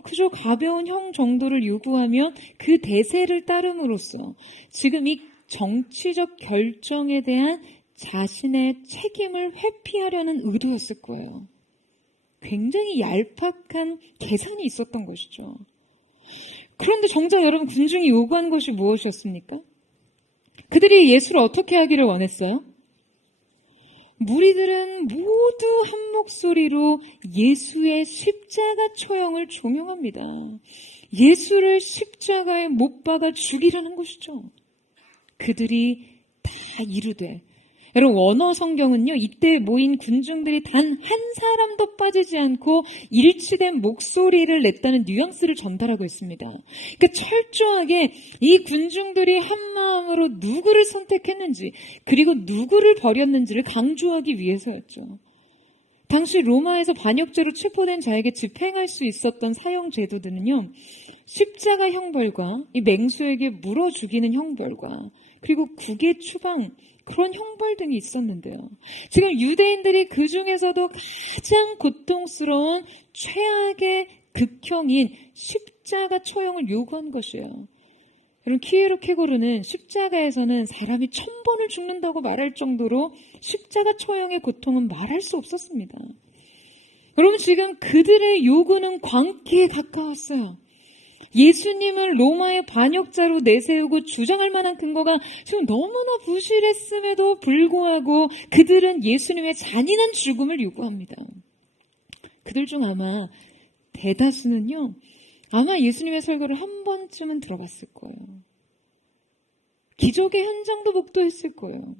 그저 가벼운 형 정도를 요구하며 그 대세를 따름으로써 지금 이 정치적 결정에 대한 자신의 책임을 회피하려는 의도였을 거예요. 굉장히 얄팍한 계산이 있었던 것이죠. 그런데 정작 여러분, 군중이 요구한 것이 무엇이었습니까? 그들이 예수를 어떻게 하기를 원했어요? 무리들은 모두 한 목소리로 예수의 십자가 처형을 종용합니다. 예수를 십자가에 못 박아 죽이라는 것이죠. 그들이 다 이르되, 여러분, 원어 성경은요, 이때 모인 군중들이 단 한 사람도 빠지지 않고 일치된 목소리를 냈다는 뉘앙스를 전달하고 있습니다. 그러니까 철저하게 이 군중들이 한 마음으로 누구를 선택했는지, 그리고 누구를 버렸는지를 강조하기 위해서였죠. 당시 로마에서 반역죄로 체포된 자에게 집행할 수 있었던 사형 제도들은요, 십자가 형벌과 이 맹수에게 물어 죽이는 형벌과 그리고 국의 추방, 그런 형벌 등이 있었는데요. 지금 유대인들이 그 중에서도 가장 고통스러운 최악의 극형인 십자가 처형을 요구한 것이에요. 여러분, 키에르케고르는 십자가에서는 사람이 1000번을 죽는다고 말할 정도로 십자가 처형의 고통은 말할 수 없었습니다. 여러분, 지금 그들의 요구는 광기에 가까웠어요. 예수님을 로마의 반역자로 내세우고 주장할 만한 근거가 지금 너무나 부실했음에도 불구하고 그들은 예수님의 잔인한 죽음을 요구합니다. 그들 중 아마 대다수는요, 아마 예수님의 설교를 한 번쯤은 들어봤을 거예요. 기적의 현장도 목도했을 거예요.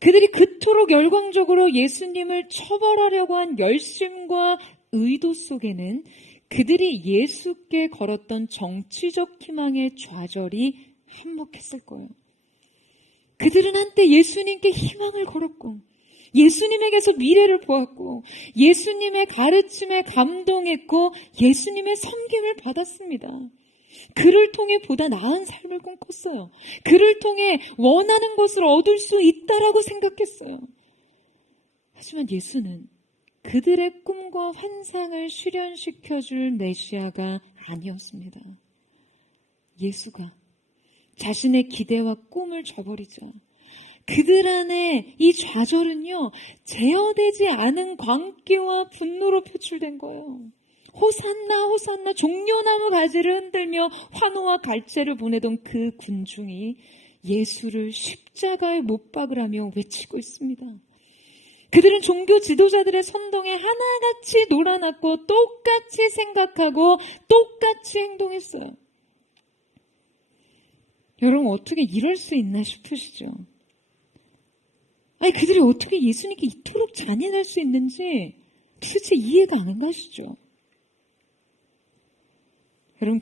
그들이 그토록 열광적으로 예수님을 처벌하려고 한 열심과 의도 속에는 그들이 예수께 걸었던 정치적 희망의 좌절이 한몫했을 거예요. 그들은 한때 예수님께 희망을 걸었고 예수님에게서 미래를 보았고 예수님의 가르침에 감동했고 예수님의 섬김을 받았습니다. 그를 통해 보다 나은 삶을 꿈꿨어요. 그를 통해 원하는 것을 얻을 수 있다라고 생각했어요. 하지만 예수는 그들의 꿈과 환상을 실현시켜줄 메시아가 아니었습니다. 예수가 자신의 기대와 꿈을 저버리자 그들 안에 이 좌절은요, 제어되지 않은 광기와 분노로 표출된 거예요. 호산나 호산나 종려나무 가지를 흔들며 환호와 갈채를 보내던 그 군중이 예수를 십자가에 못 박으라며 외치고 있습니다. 그들은 종교 지도자들의 선동에 하나같이 놀아났고 똑같이 생각하고 똑같이 행동했어요. 여러분, 어떻게 이럴 수 있나 싶으시죠? 아니, 그들이 어떻게 예수님께 이토록 잔인할 수 있는지 도대체 이해가 안 가시죠? 여러분,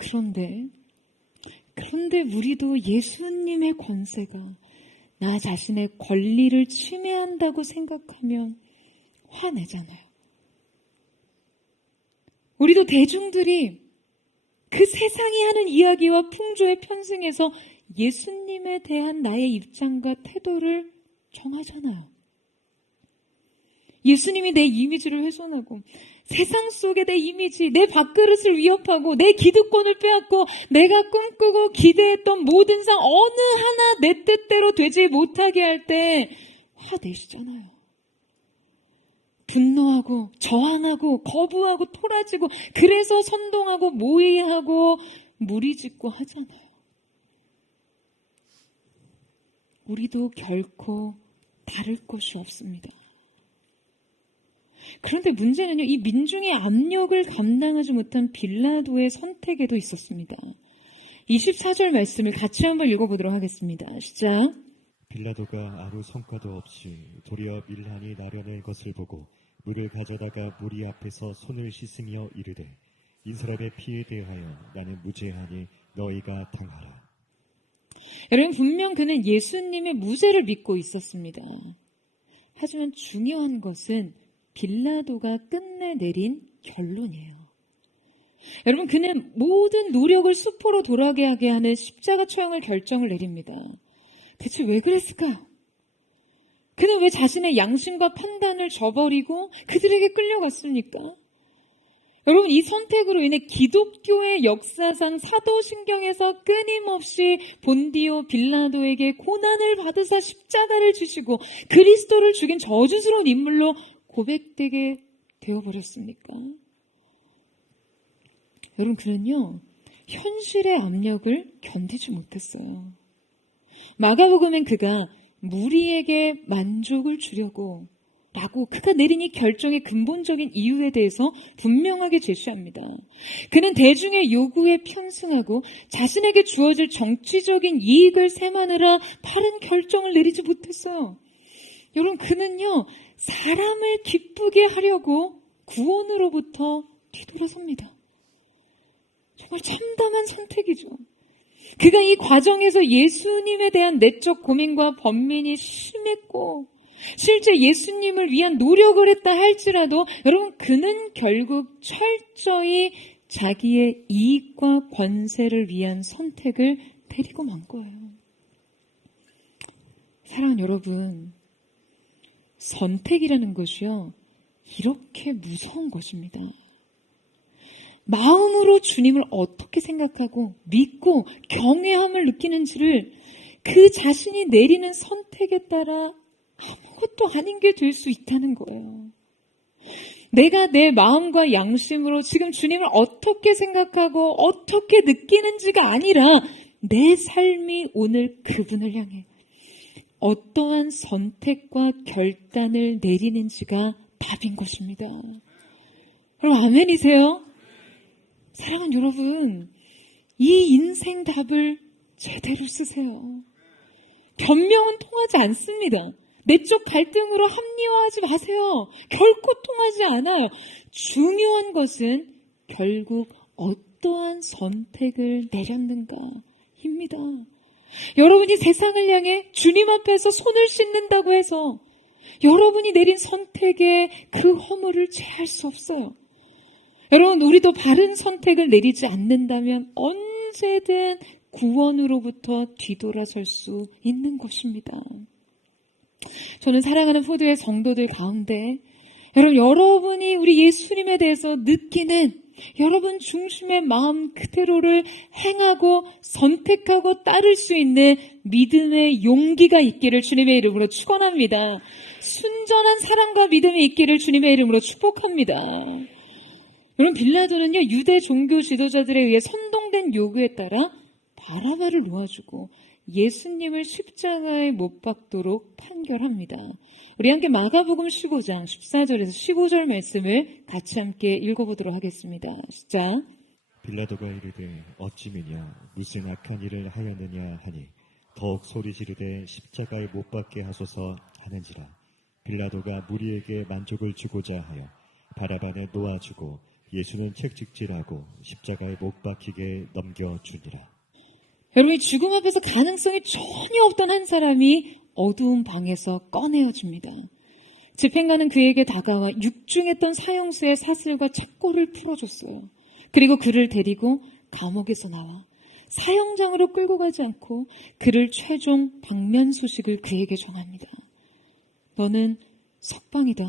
그런데 우리도 예수님의 권세가 나 자신의 권리를 침해한다고 생각하면 화내잖아요. 우리도 대중들이 그 세상이 하는 이야기와 풍조에 편승해서 예수님에 대한 나의 입장과 태도를 정하잖아요. 예수님이 내 이미지를 훼손하고 세상 속의 내 이미지, 내 밥그릇을 위협하고 내 기득권을 빼앗고 내가 꿈꾸고 기대했던 모든 상 어느 하나 내 뜻대로 되지 못하게 할 때 화내시잖아요. 분노하고 저항하고 거부하고 토라지고 그래서 선동하고 모의하고 무리짓고 하잖아요. 우리도 결코 다를 것이 없습니다. 그런데 문제는요, 이 민중의 압력을 감당하지 못한 빌라도의 선택에도 있었습니다. 24절 말씀을 같이 한번 읽어보도록 하겠습니다. 시작. 빌라도가 아무 성과도 없이 도리어 밀란이 나려낼 것을 보고 물을 가져다가 무리 앞에서 손을 씻으며 이르되 이 사람의 피에 대하여 나는 무죄하니 너희가 당하라. 여러분, 분명 그는 예수님의 무죄를 믿고 있었습니다. 하지만 중요한 것은 빌라도가 끝내 내린 결론이에요. 여러분, 그는 모든 노력을 수포로 돌아가게 하는 십자가 처형을 결정을 내립니다. 대체 왜 그랬을까요? 그는 왜 자신의 양심과 판단을 저버리고 그들에게 끌려갔습니까? 여러분, 이 선택으로 인해 기독교의 역사상 사도신경에서 끊임없이 본디오 빌라도에게 고난을 받으사 십자가를 지시고 그리스도를 죽인 저주스러운 인물로 고백되게 되어버렸습니까? 여러분, 그는요, 현실의 압력을 견디지 못했어요. 마가복음엔 그가 무리에게 만족을 주려고 라고 그가 내린 이 결정의 근본적인 이유에 대해서 분명하게 제시합니다. 그는 대중의 요구에 편승하고 자신에게 주어질 정치적인 이익을 세마느라 바른 결정을 내리지 못했어요. 여러분, 그는요, 사람을 기쁘게 하려고 구원으로부터 뒤돌아섭니다. 정말 참담한 선택이죠. 그가 이 과정에서 예수님에 대한 내적 고민과 번민이 심했고 실제 예수님을 위한 노력을 했다 할지라도 여러분, 그는 결국 철저히 자기의 이익과 권세를 위한 선택을 내리고 만 거예요. 사랑하는 여러분, 선택이라는 것이요, 이렇게 무서운 것입니다. 마음으로 주님을 어떻게 생각하고 믿고 경외함을 느끼는지를 그 자신이 내리는 선택에 따라 아무것도 아닌 게 될 수 있다는 거예요. 내가 내 마음과 양심으로 지금 주님을 어떻게 생각하고 어떻게 느끼는지가 아니라 내 삶이 오늘 그분을 향해 어떠한 선택과 결단을 내리는지가 답인 것입니다. 여러분, 아멘이세요? 사랑하는 여러분, 이 인생 답을 제대로 쓰세요. 변명은 통하지 않습니다. 내적 갈등으로 합리화하지 마세요. 결코 통하지 않아요. 중요한 것은 결국 어떠한 선택을 내렸는가입니다. 여러분이 세상을 향해 주님 앞에서 손을 씻는다고 해서 여러분이 내린 선택에 그 허물을 제할 수 없어요. 여러분, 우리도 바른 선택을 내리지 않는다면 언제든 구원으로부터 뒤돌아설 수 있는 것입니다. 저는 사랑하는 포도의 성도들 가운데 여러분이 우리 예수님에 대해서 느끼는 여러분 중심의 마음 그대로를 행하고 선택하고 따를 수 있는 믿음의 용기가 있기를 주님의 이름으로 축원합니다. 순전한 사랑과 믿음이 있기를 주님의 이름으로 축복합니다. 여러분 빌라도는요 유대 종교 지도자들에 의해 선동된 요구에 따라 바라바를 놓아주고 예수님을 십자가에 못 박도록 판결합니다. 우리 함께 마가복음 15장 14절에서 15절 말씀을 같이 함께 읽어보도록 하겠습니다. 시작. 빌라도가 이르되 어찌미냐 무슨 악한 일을 하였느냐 하니 더욱 소리 지르되 십자가에 못 박게 하소서 하는지라. 빌라도가 무리에게 만족을 주고자 하여 바라바를 놓아주고 예수는 책찍질하고 십자가에 못 박히게 넘겨주니라. 여러분 죽음 앞에서 가능성이 전혀 없던 한 사람이 어두운 방에서 꺼내어집니다. 집행관은 그에게 다가와 육중했던 사형수의 사슬과 첩고를 풀어줬어요. 그리고 그를 데리고 감옥에서 나와 사형장으로 끌고 가지 않고 그를 최종 방면 수식을 그에게 정합니다. 너는 석방이다.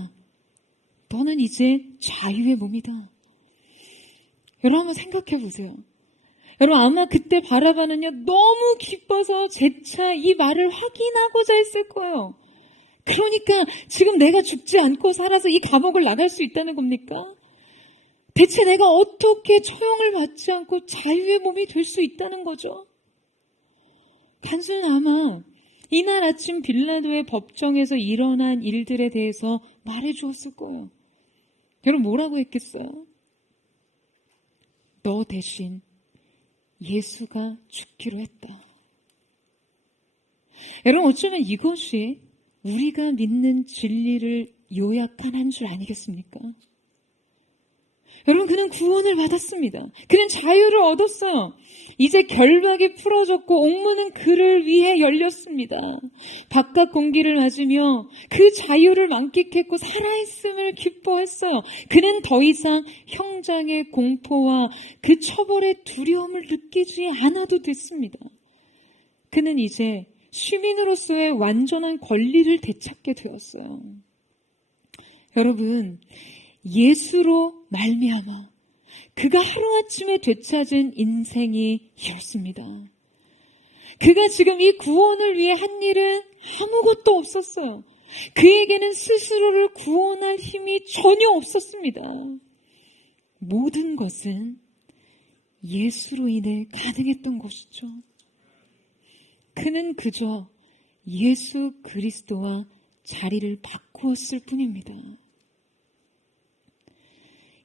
너는 이제 자유의 몸이다. 여러분 한번 생각해 보세요. 여러분 아마 그때 바라바는요 너무 기뻐서 재차 이 말을 확인하고자 했을 거예요. 그러니까 지금 내가 죽지 않고 살아서 이 감옥을 나갈 수 있다는 겁니까? 대체 내가 어떻게 처형을 받지 않고 자유의 몸이 될 수 있다는 거죠? 단순히 아마 이날 아침 빌라도의 법정에서 일어난 일들에 대해서 말해 주었을 거예요. 여러분 뭐라고 했겠어요? 너 대신 예수가 죽기로 했다. 여러분 어쩌면 이것이 우리가 믿는 진리를 요약한 한 줄 아니겠습니까? 여러분 그는 구원을 받았습니다. 그는 자유를 얻었어요. 이제 결박이 풀어졌고 옥문은 그를 위해 열렸습니다. 바깥 공기를 맞으며 그 자유를 만끽했고 살아있음을 기뻐했어요. 그는 더 이상 형장의 공포와 그 처벌의 두려움을 느끼지 않아도 됐습니다. 그는 이제 시민으로서의 완전한 권리를 되찾게 되었어요. 여러분 예수로 말미암아 그가 하루아침에 되찾은 인생이 이렇습니다. 그가 지금 이 구원을 위해 한 일은 아무것도 없었어요. 그에게는 스스로를 구원할 힘이 전혀 없었습니다. 모든 것은 예수로 인해 가능했던 것이죠. 그는 그저 예수 그리스도와 자리를 바꾸었을 뿐입니다.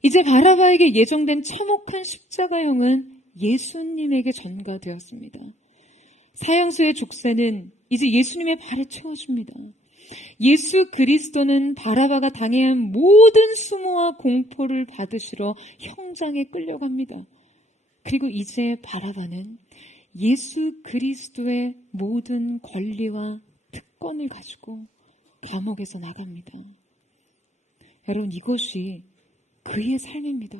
이제 바라바에게 예정된 참혹한 십자가형은 예수님에게 전가되었습니다. 사형수의 족쇄는 이제 예수님의 발에 채워집니다. 예수 그리스도는 바라바가 당해야 한 모든 수모와 공포를 받으시러 형장에 끌려갑니다. 그리고 이제 바라바는 예수 그리스도의 모든 권리와 특권을 가지고 감옥에서 나갑니다. 여러분 이것이 그의 삶입니다.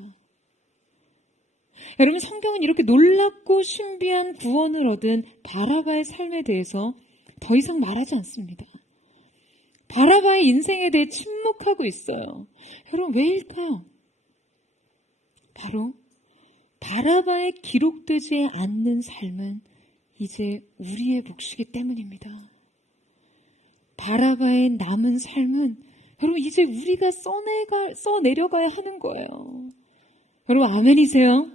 여러분 성경은 이렇게 놀랍고 신비한 구원을 얻은 바라바의 삶에 대해서 더 이상 말하지 않습니다. 바라바의 인생에 대해 침묵하고 있어요. 여러분 왜일까요? 바로 바라바에 기록되지 않는 삶은 이제 우리의 몫이기 때문입니다. 바라바의 남은 삶은 여러분 이제 우리가 써내려가야 하는 거예요. 여러분 아멘이세요?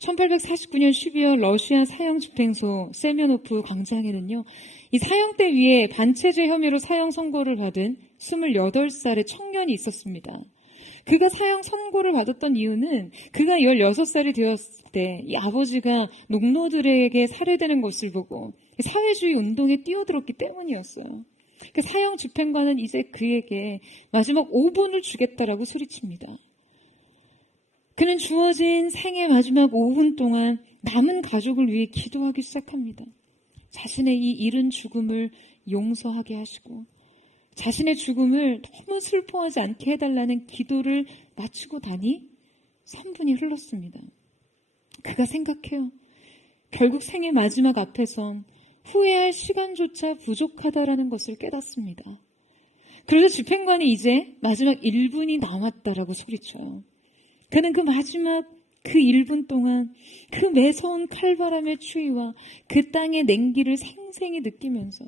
1849년 12월 러시아 사형 집행소 세면호프 광장에는요. 이 사형대 위에 반체제 혐의로 사형 선고를 받은 28살의 청년이 있었습니다. 그가 사형 선고를 받았던 이유는 그가 16살이 되었을 때 이 아버지가 농노들에게 살해되는 것을 보고 사회주의 운동에 뛰어들었기 때문이었어요. 그 사형 집행관은 이제 그에게 마지막 5분을 주겠다라고 소리칩니다. 그는 주어진 생의 마지막 5분 동안 남은 가족을 위해 기도하기 시작합니다. 자신의 이 이른 죽음을 용서하게 하시고 자신의 죽음을 너무 슬퍼하지 않게 해달라는 기도를 마치고 나니 3분이 흘렀습니다. 그가 생각해요. 결국 생의 마지막 앞에선 후회할 시간조차 부족하다라는 것을 깨닫습니다. 그래서 집행관이 이제 마지막 1분이 남았다라고 소리쳐요. 그는 그 마지막 그 1분 동안 그 매서운 칼바람의 추위와 그 땅의 냉기를 생생히 느끼면서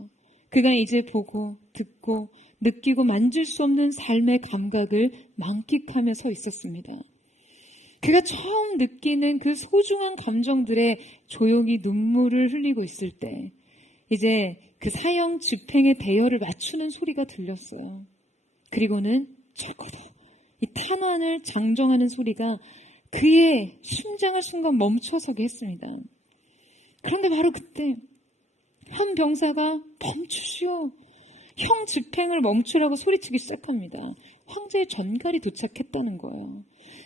그가 이제 보고 듣고 느끼고 만질 수 없는 삶의 감각을 만끽하며 서 있었습니다. 그가 처음 느끼는 그 소중한 감정들에 조용히 눈물을 흘리고 있을 때 이제 그 사형 집행의 대열을 맞추는 소리가 들렸어요. 그리고는 적어도 이 탄환을 장정하는 소리가 그의 심장을 순간 멈춰서게 했습니다. 그런데 바로 그때 한 병사가 멈추시오. 형 집행을 멈추라고 소리치기 시작합니다. 황제의 전갈이 도착했다는 거예요.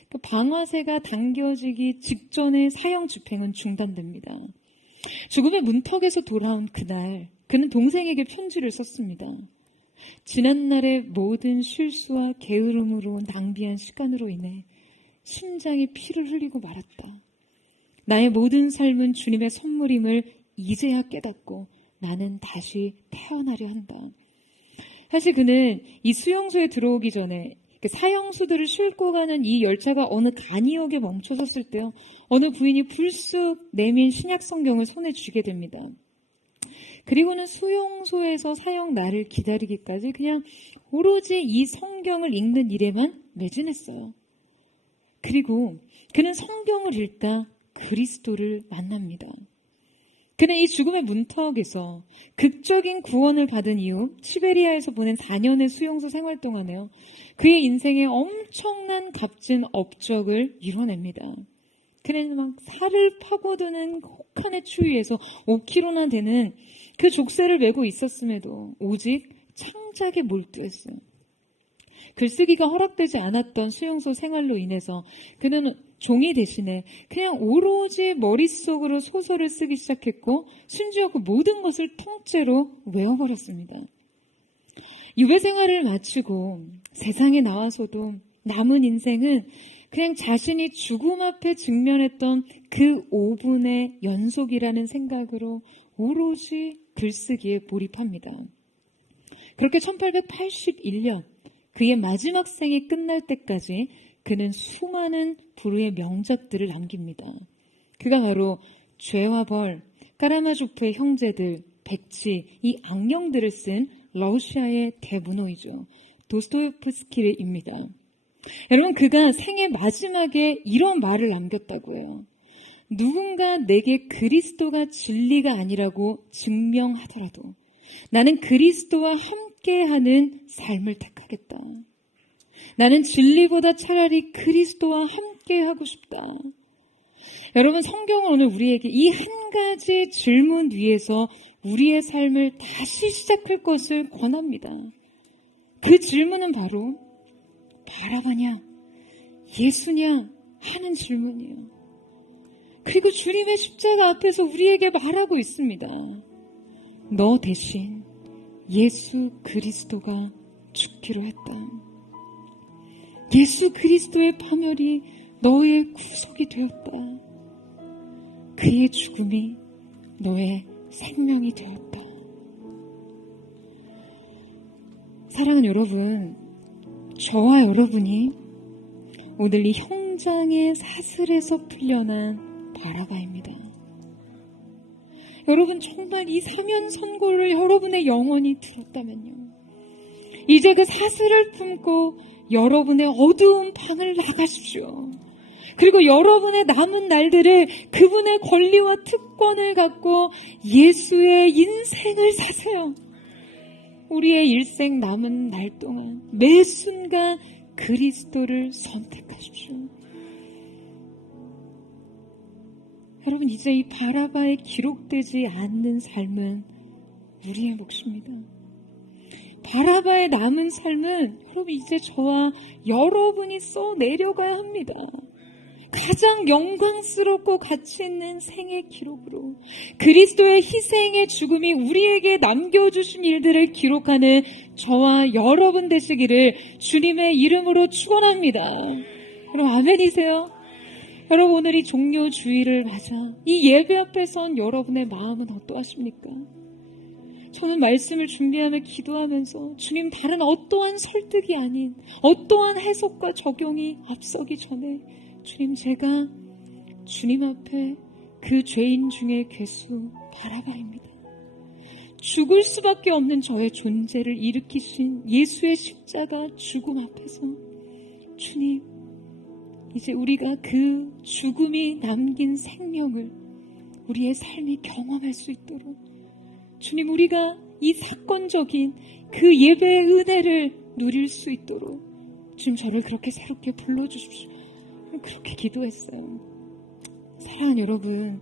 그 방아쇠가 당겨지기 직전에 사형 집행은 중단됩니다. 죽음의 문턱에서 돌아온 그날 그는 동생에게 편지를 썼습니다. 지난날의 모든 실수와 게으름으로 낭비한 시간으로 인해 심장이 피를 흘리고 말았다. 나의 모든 삶은 주님의 선물임을 이제야 깨닫고 나는 다시 태어나려 한다. 사실 그는 이 수용소에 들어오기 전에 사형수들을 싣고 가는 이 열차가 어느 간이역에 멈춰섰을 때요, 어느 부인이 불쑥 내민 신약 성경을 손에 쥐게 됩니다. 그리고는 수용소에서 사형 날을 기다리기까지 그냥 오로지 이 성경을 읽는 일에만 매진했어요. 그리고 그는 성경을 읽다 그리스도를 만납니다. 그는 이 죽음의 문턱에서 극적인 구원을 받은 이후 시베리아에서 보낸 4년의 수용소 생활 동안에요, 그의 인생에 엄청난 값진 업적을 이뤄냅니다. 그는 막 살을 파고드는 혹한의 추위에서 5kg나 되는 그 족쇄를 메고 있었음에도 오직 창작에 몰두했어요. 글쓰기가 허락되지 않았던 수용소 생활로 인해서 그는 종이 대신에 그냥 오로지 머릿속으로 소설을 쓰기 시작했고 심지어 그 모든 것을 통째로 외워버렸습니다. 유배 생활을 마치고 세상에 나와서도 남은 인생은 그냥 자신이 죽음 앞에 직면했던 그 5분의 연속이라는 생각으로 오로지 글쓰기에 몰입합니다. 그렇게 1881년 그의 마지막 생이 끝날 때까지 그는 수많은 불후의 명작들을 남깁니다. 그가 바로 죄와 벌, 까라마조프의 형제들, 백치, 이 악령들을 쓴 러시아의 대문호이죠. 도스토옙스키입니다. 여러분, 그가 생애 마지막에 이런 말을 남겼다고 해요. 누군가 내게 그리스도가 진리가 아니라고 증명하더라도 나는 그리스도와 함께하는 삶을 택하겠다. 나는 진리보다 차라리 그리스도와 함께하고 싶다. 여러분, 성경은 오늘 우리에게 이 한 가지 질문 위에서 우리의 삶을 다시 시작할 것을 권합니다. 그 질문은 바로 바라바냐, 예수냐 하는 질문이에요. 그리고 주님의 십자가 앞에서 우리에게 말하고 있습니다. 너 대신 예수 그리스도가 죽기로 했다. 예수 그리스도의 파멸이 너의 구속이 되었다. 그의 죽음이 너의 생명이 되었다. 사랑하는 여러분, 저와 여러분이 오늘 이 형장의 사슬에서 풀려난 바라바입니다. 여러분, 정말 이 사면 선고를 여러분의 영혼이 들었다면요, 이제 그 사슬을 품고 여러분의 어두운 방을 나가십시오. 그리고 여러분의 남은 날들을 그분의 권리와 특권을 갖고 예수의 인생을 사세요. 우리의 일생 남은 날 동안 매 순간 그리스도를 선택하십시오. 여러분, 이제 이 바라바에 기록되지 않는 삶은 우리의 몫입니다. 바라바의 남은 삶은 여러분, 이제 저와 여러분이 써내려가야 합니다. 가장 영광스럽고 가치 있는 생의 기록으로 그리스도의 희생의 죽음이 우리에게 남겨주신 일들을 기록하는 저와 여러분 되시기를 주님의 이름으로 축원합니다. 여러분, 아멘이세요? 여러분, 오늘 이 종료 주일을 맞아 이 예배 앞에 선 여러분의 마음은 어떠하십니까? 저는 말씀을 준비하며 기도하면서 주님, 다른 어떠한 설득이 아닌, 어떠한 해석과 적용이 앞서기 전에 주님, 제가 주님 앞에 그 죄인 중에 괴수 바라바입니다. 죽을 수밖에 없는 저의 존재를 일으키신 예수의 십자가 죽음 앞에서 주님, 이제 우리가 그 죽음이 남긴 생명을 우리의 삶이 경험할 수 있도록 주님, 우리가 이 사건적인 그 예배의 은혜를 누릴 수 있도록 주님, 저를 그렇게 새롭게 불러주십시오. 그렇게 기도했어요. 사랑하는 여러분,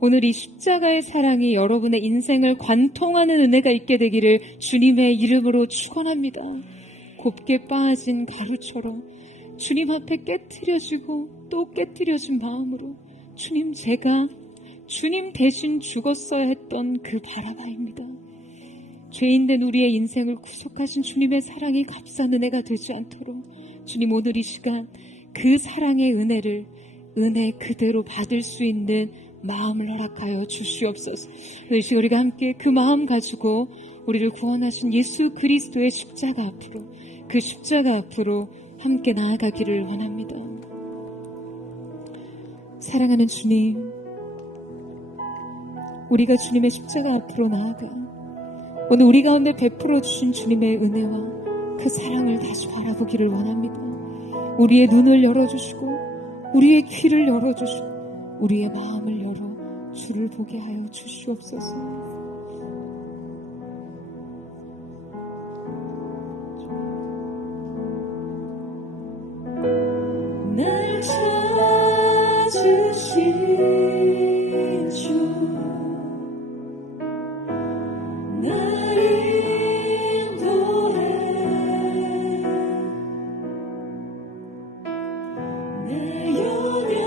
오늘 이 십자가의 사랑이 여러분의 인생을 관통하는 은혜가 있게 되기를 주님의 이름으로 축원합니다. 곱게 빻아진 가루처럼 주님 앞에 깨트려지고 또 깨트려진 마음으로 주님, 제가 주님 대신 죽었어야 했던 그 바라바입니다. 죄인된 우리의 인생을 구속하신 주님의 사랑이 값싼 은혜가 되지 않도록 주님, 오늘 이 시간 그 사랑의 은혜를 은혜 그대로 받을 수 있는 마음을 허락하여 주시옵소서. 이 시간 우리가 함께 그 마음 가지고 우리를 구원하신 예수 그리스도의 십자가 앞으로, 그 십자가 앞으로 함께 나아가기를 원합니다. 사랑하는 주님, 우리가 주님의 십자가 앞으로 나아가 오늘 우리 가운데 베풀어 주신 주님의 은혜와 그 사랑을 다시 바라보기를 원합니다. 우리의 눈을 열어주시고 우리의 귀를 열어주시고 우리의 마음을 열어 주를 보게 하여 주시옵소서. 날 찾으신 주, 날 인도해 내 연약함까지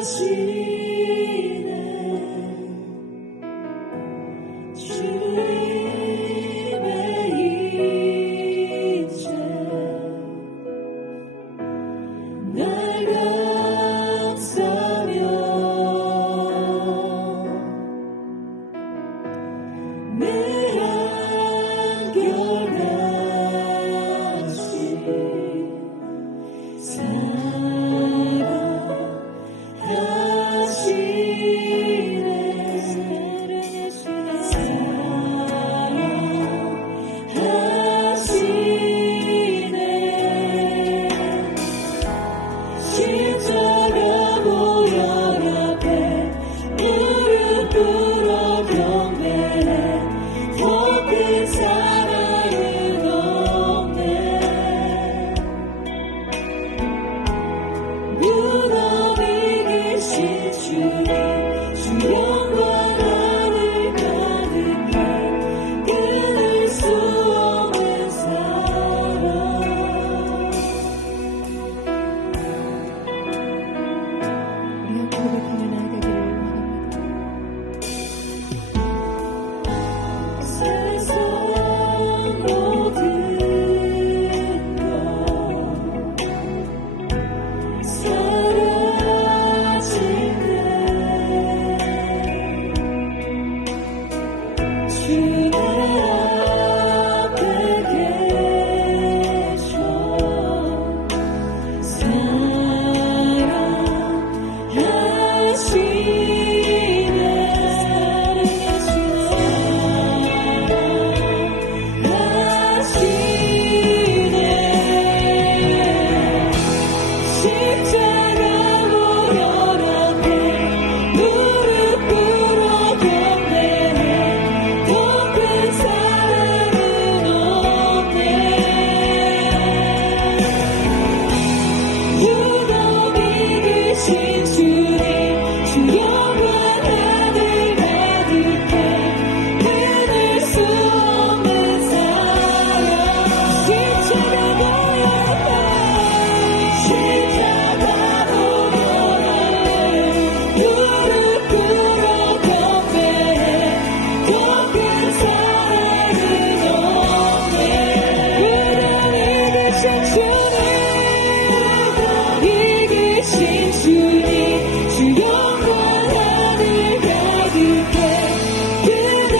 사랑하시네. 주님의 이제 날 감싸며 내 한결같이 십자가 보혈 앞에 무릎 꿇어 경배해. 더 큰 사랑은 없네. 무덤이 계신 주님, 주 영광 하늘 가득해. 끊을 수 없는 사랑. 우리 함께 고백하며 나아가기를 원합니다. 세상 모든 것 사라질 때 주의 앞에 계셔 십자가 보혈 앞에 무릎 꿇어 경배해. 더 큰 사랑은 없네. 무덤이 계신 주님, 주 영광 하늘 가득해. 끊을 수 없는 사랑. 십자가 보혈 앞에 십자가 보혈 앞에 무릎 꿇어 경배해. 더 큰 사랑은 없네. 무덤이 계신 주님, 무덤이 계신 주님, 주 영광 하늘 가득해. 끊을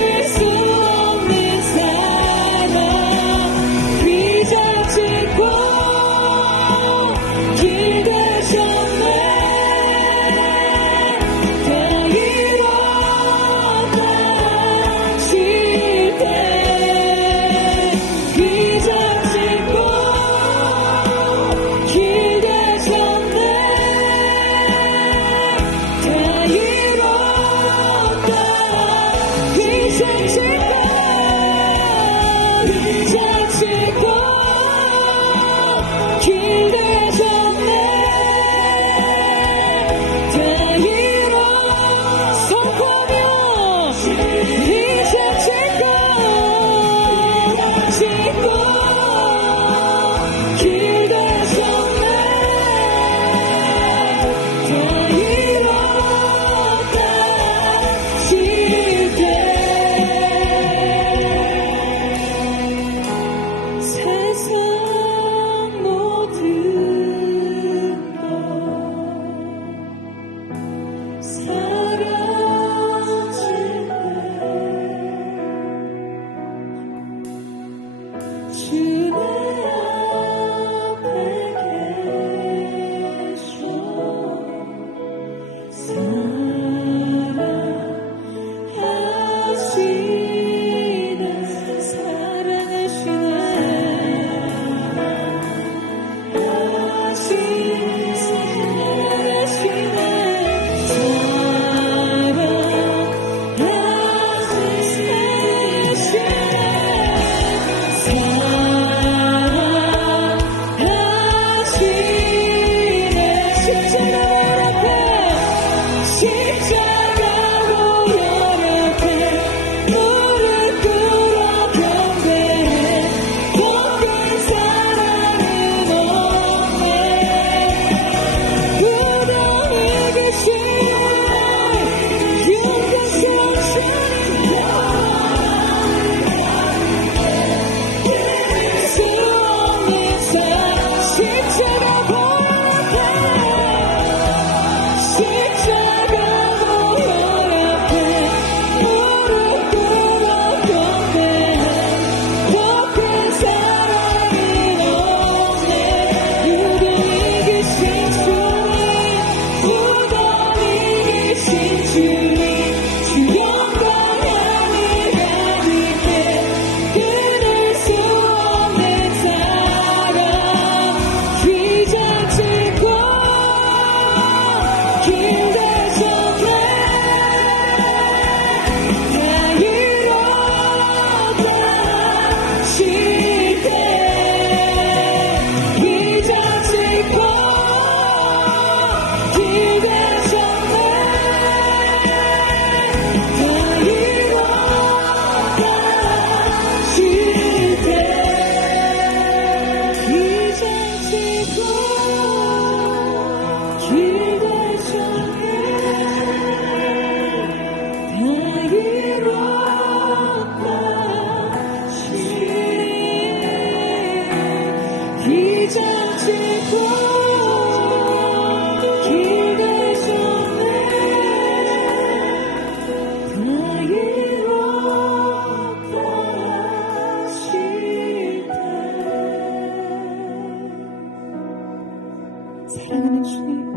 사랑하는 주님,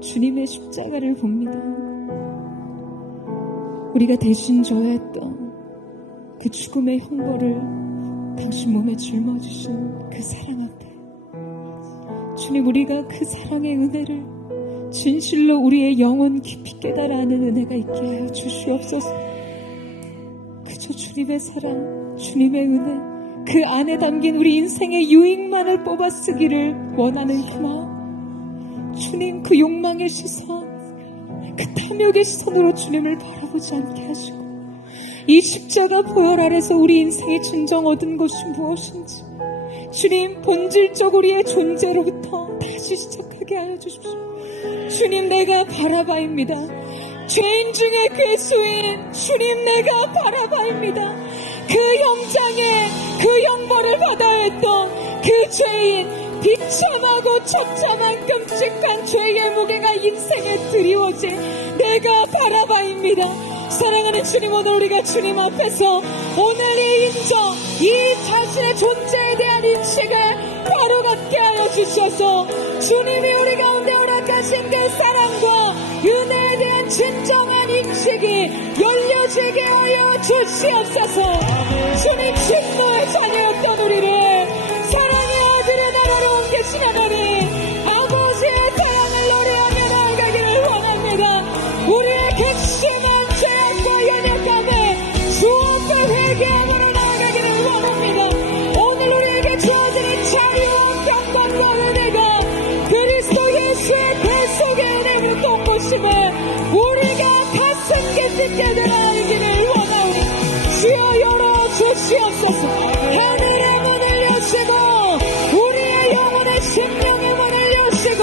주님의 십자가를 봅니다. 우리가 대신 져야 했던 그 죽음의 형벌을 당신 몸에 짊어지신 그 사랑 앞에 주님, 우리가 그 사랑의 은혜를 진실로 우리의 영혼 깊이 깨달아 아는 은혜가 있게 하여 주시옵소서. 그저 주님의 사랑, 주님의 은혜, 그 안에 담긴 우리 인생의 유익만을 뽑아 쓰기를 원하는 희망, 주님 그 욕망의 시선, 그 탐욕의 시선으로 주님을 바라보지 않게 하시고 이 십자가 보혈 아래서 우리 인생의 진정 얻은 것이 무엇인지 주님 본질적 우리의 존재로부터 다시 시작하게 하여 주십시오. 주님, 내가 바라바입니다. 죄인 중에 괴수인 주님, 내가 바라바입니다. 그 형장에 그 형벌을 받아야 했던 그 죄인, 비참하고 처참한 끔찍한 죄의 무게가 인생에 드리워진 내가 바라바입니다. 사랑하는 주님, 오늘 우리가 주님 앞에서 오늘 이 인정, 이 자신의 존재에 대한 인식을 바로 갖게 하여 주셔서 주님이 우리 가운데 허락하신 그 사랑과 은혜에 대한 진정한 인식이 열려지게 하여 주시옵소서. 주님, 진노의 자녀였던 우리를 사랑의 아들의 나라로 옮기신 하나님, 아버지의 사랑을 노래하며 나아가기를 원합니다. 우리의 객심한 죄악과 연약함에 주 앞에 회개함으로 나아가기를 원합니다. 오늘 우리에게 주어진 이 자유와 평강과 은혜가 그리스도 예수의 대속의 은혜로 돕고심을 우리가 가슴 깊이 깨달아 알기를 원하오니 주여 열어주시옵소서. 하늘의 문을 여시고 우리의 영혼의 심령의 문을 여시고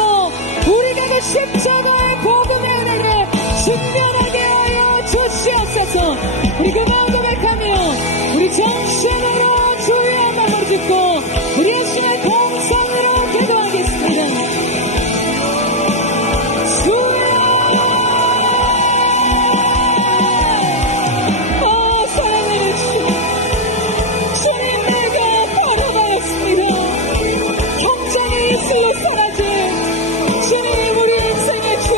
우리가 그 십자가의 복음의 은혜를 직면하게 하여 주시옵소서. 우리 그 마음 고백하며 우리 정신으로 주의 말을 듣고 우리의 신의 동성으로 기도하겠습니다. 주님이 우리 인생의 죄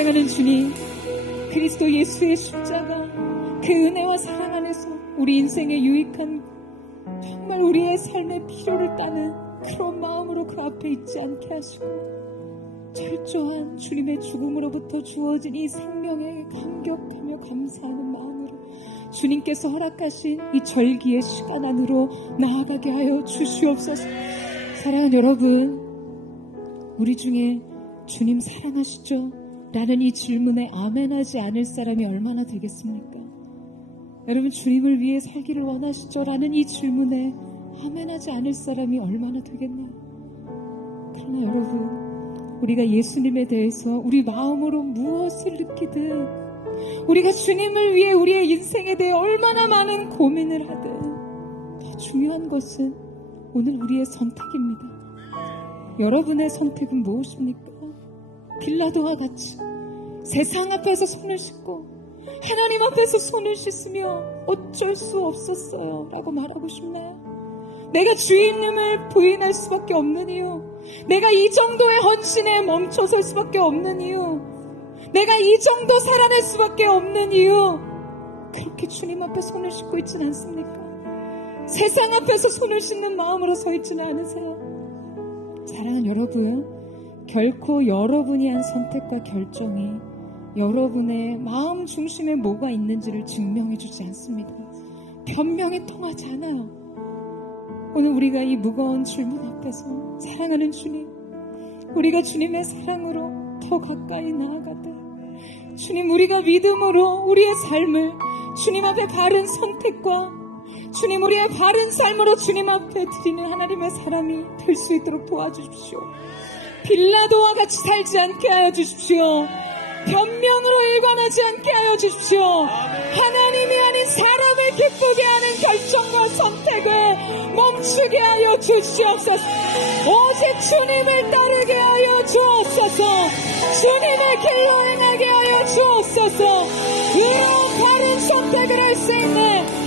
사랑하는 주님, 그리스도 예수의 십자가, 그 은혜와 사랑 안에서 우리 인생에 유익한 정말 우리의 삶의 필요를 따는 그런 마음으로 그 앞에 있지 않게 하시고, 철저한 주님의 죽음으로부터 주어진 이 생명에 감격하며 감사하는 마음으로 주님께서 허락하신 이 절기의 시간 안으로 나아가게 하여 주시옵소서. 사랑하는 여러분, 우리 중에 주님 사랑하시죠? 라는 이 질문에 아멘하지 않을 사람이 얼마나 되겠습니까? 여러분, 주님을 위해 살기를 원하시죠? 라는 이 질문에 아멘하지 않을 사람이 얼마나 되겠나요? 그러나 여러분, 우리가 예수님에 대해서 우리 마음으로 무엇을 느끼든, 우리가 주님을 위해 우리의 인생에 대해 얼마나 많은 고민을 하든, 더 중요한 것은 오늘 우리의 선택입니다. 여러분의 선택은 무엇입니까? 빌라도와 같이 세상 앞에서 손을 씻고 하나님 앞에서 손을 씻으며 어쩔 수 없었어요 라고 말하고 싶나요? 내가 주님을 부인할 수밖에 없는 이유, 내가 이 정도의 헌신에 멈춰설 수밖에 없는 이유, 내가 이 정도 살아낼 수밖에 없는 이유, 그렇게 주님 앞에 손을 씻고 있지는 않습니까? 세상 앞에서 손을 씻는 마음으로 서 있지는 않으세요? 사랑하는 여러분, 결코 여러분이 한 선택과 결정이 여러분의 마음 중심에 뭐가 있는지를 증명해 주지 않습니다. 변명에 통하지 않아요. 오늘 우리가 이 무거운 질문 앞에서 사랑하는 주님, 우리가 주님의 사랑으로 더 가까이 나아가되, 주님, 우리가 믿음으로 우리의 삶을 주님 앞에 바른 선택과 주님, 우리의 바른 삶으로 주님 앞에 드리는 하나님의 사람이 될 수 있도록 도와주십시오. 빌라도와 같이 살지 않게 하여 주십시오. 변명으로 일관하지 않게 하여 주십시오. 하나님이 아닌 사람을 기쁘게 하는 결정과 선택을 멈추게 하여 주시옵소서. 오직 주님을 따르게 하여 주옵소서. 주님의 길로 행하게 하여 주옵소서. 이런 바른 선택을 할 수 있는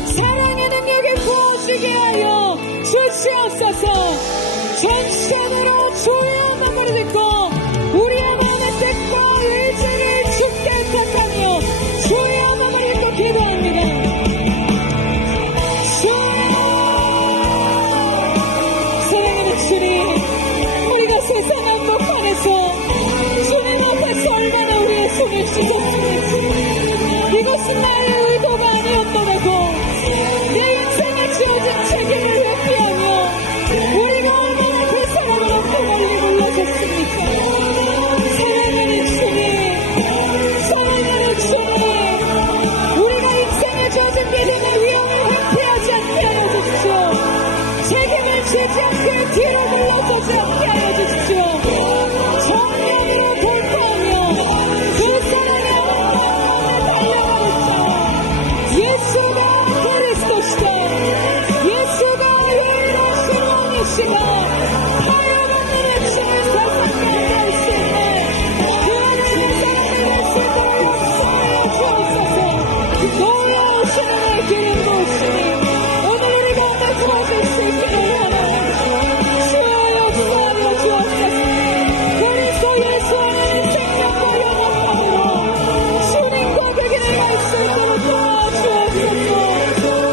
사랑의 능력이 부어지게 하여 주시옵소서. 전심으로 주의 마음을 듣고 우리의 마음의 뜻과 의지를 주께 택하며 주의 마음을 듣고 기도합니다. 사랑하는 주님, 우리가 세상 한복판에서 주님 앞에서 얼마나 우리의 손을 씻었습니까? 이것은 나의 의도가 아니었더라도 내 인생에 지어진 책임을 회피하며 우리가 얼마나 그 사람을 어떻게 멀리 몰라줬습니까? 사랑하는 주님, 사랑하는 주님, 우리가 인생에 지어진 믿음의 위험을 회피하지 않게 하여 주십시오. 책임을 지지 않게 뒤로 물러서지 않게 하여 주십시오. 정령으로 돌파하며 그 사랑의 마음에 달려가겠어요. 예수가 그리스도시다. 예수가 유일하신 왕이시다. 하여간의 핵심을 세상에 할 수 있는 그 하나님의 사랑을 수 있도록 주옵소서. 놓여오시는 기름 부으시니 오늘 우리 가운데 주어질 수 있기를 원합니다. 주여 주옵소서. 그리스도 예수 안에 생명과 영원함으로 주님과 그 길을 갈 수 있도록 도와주옵소서.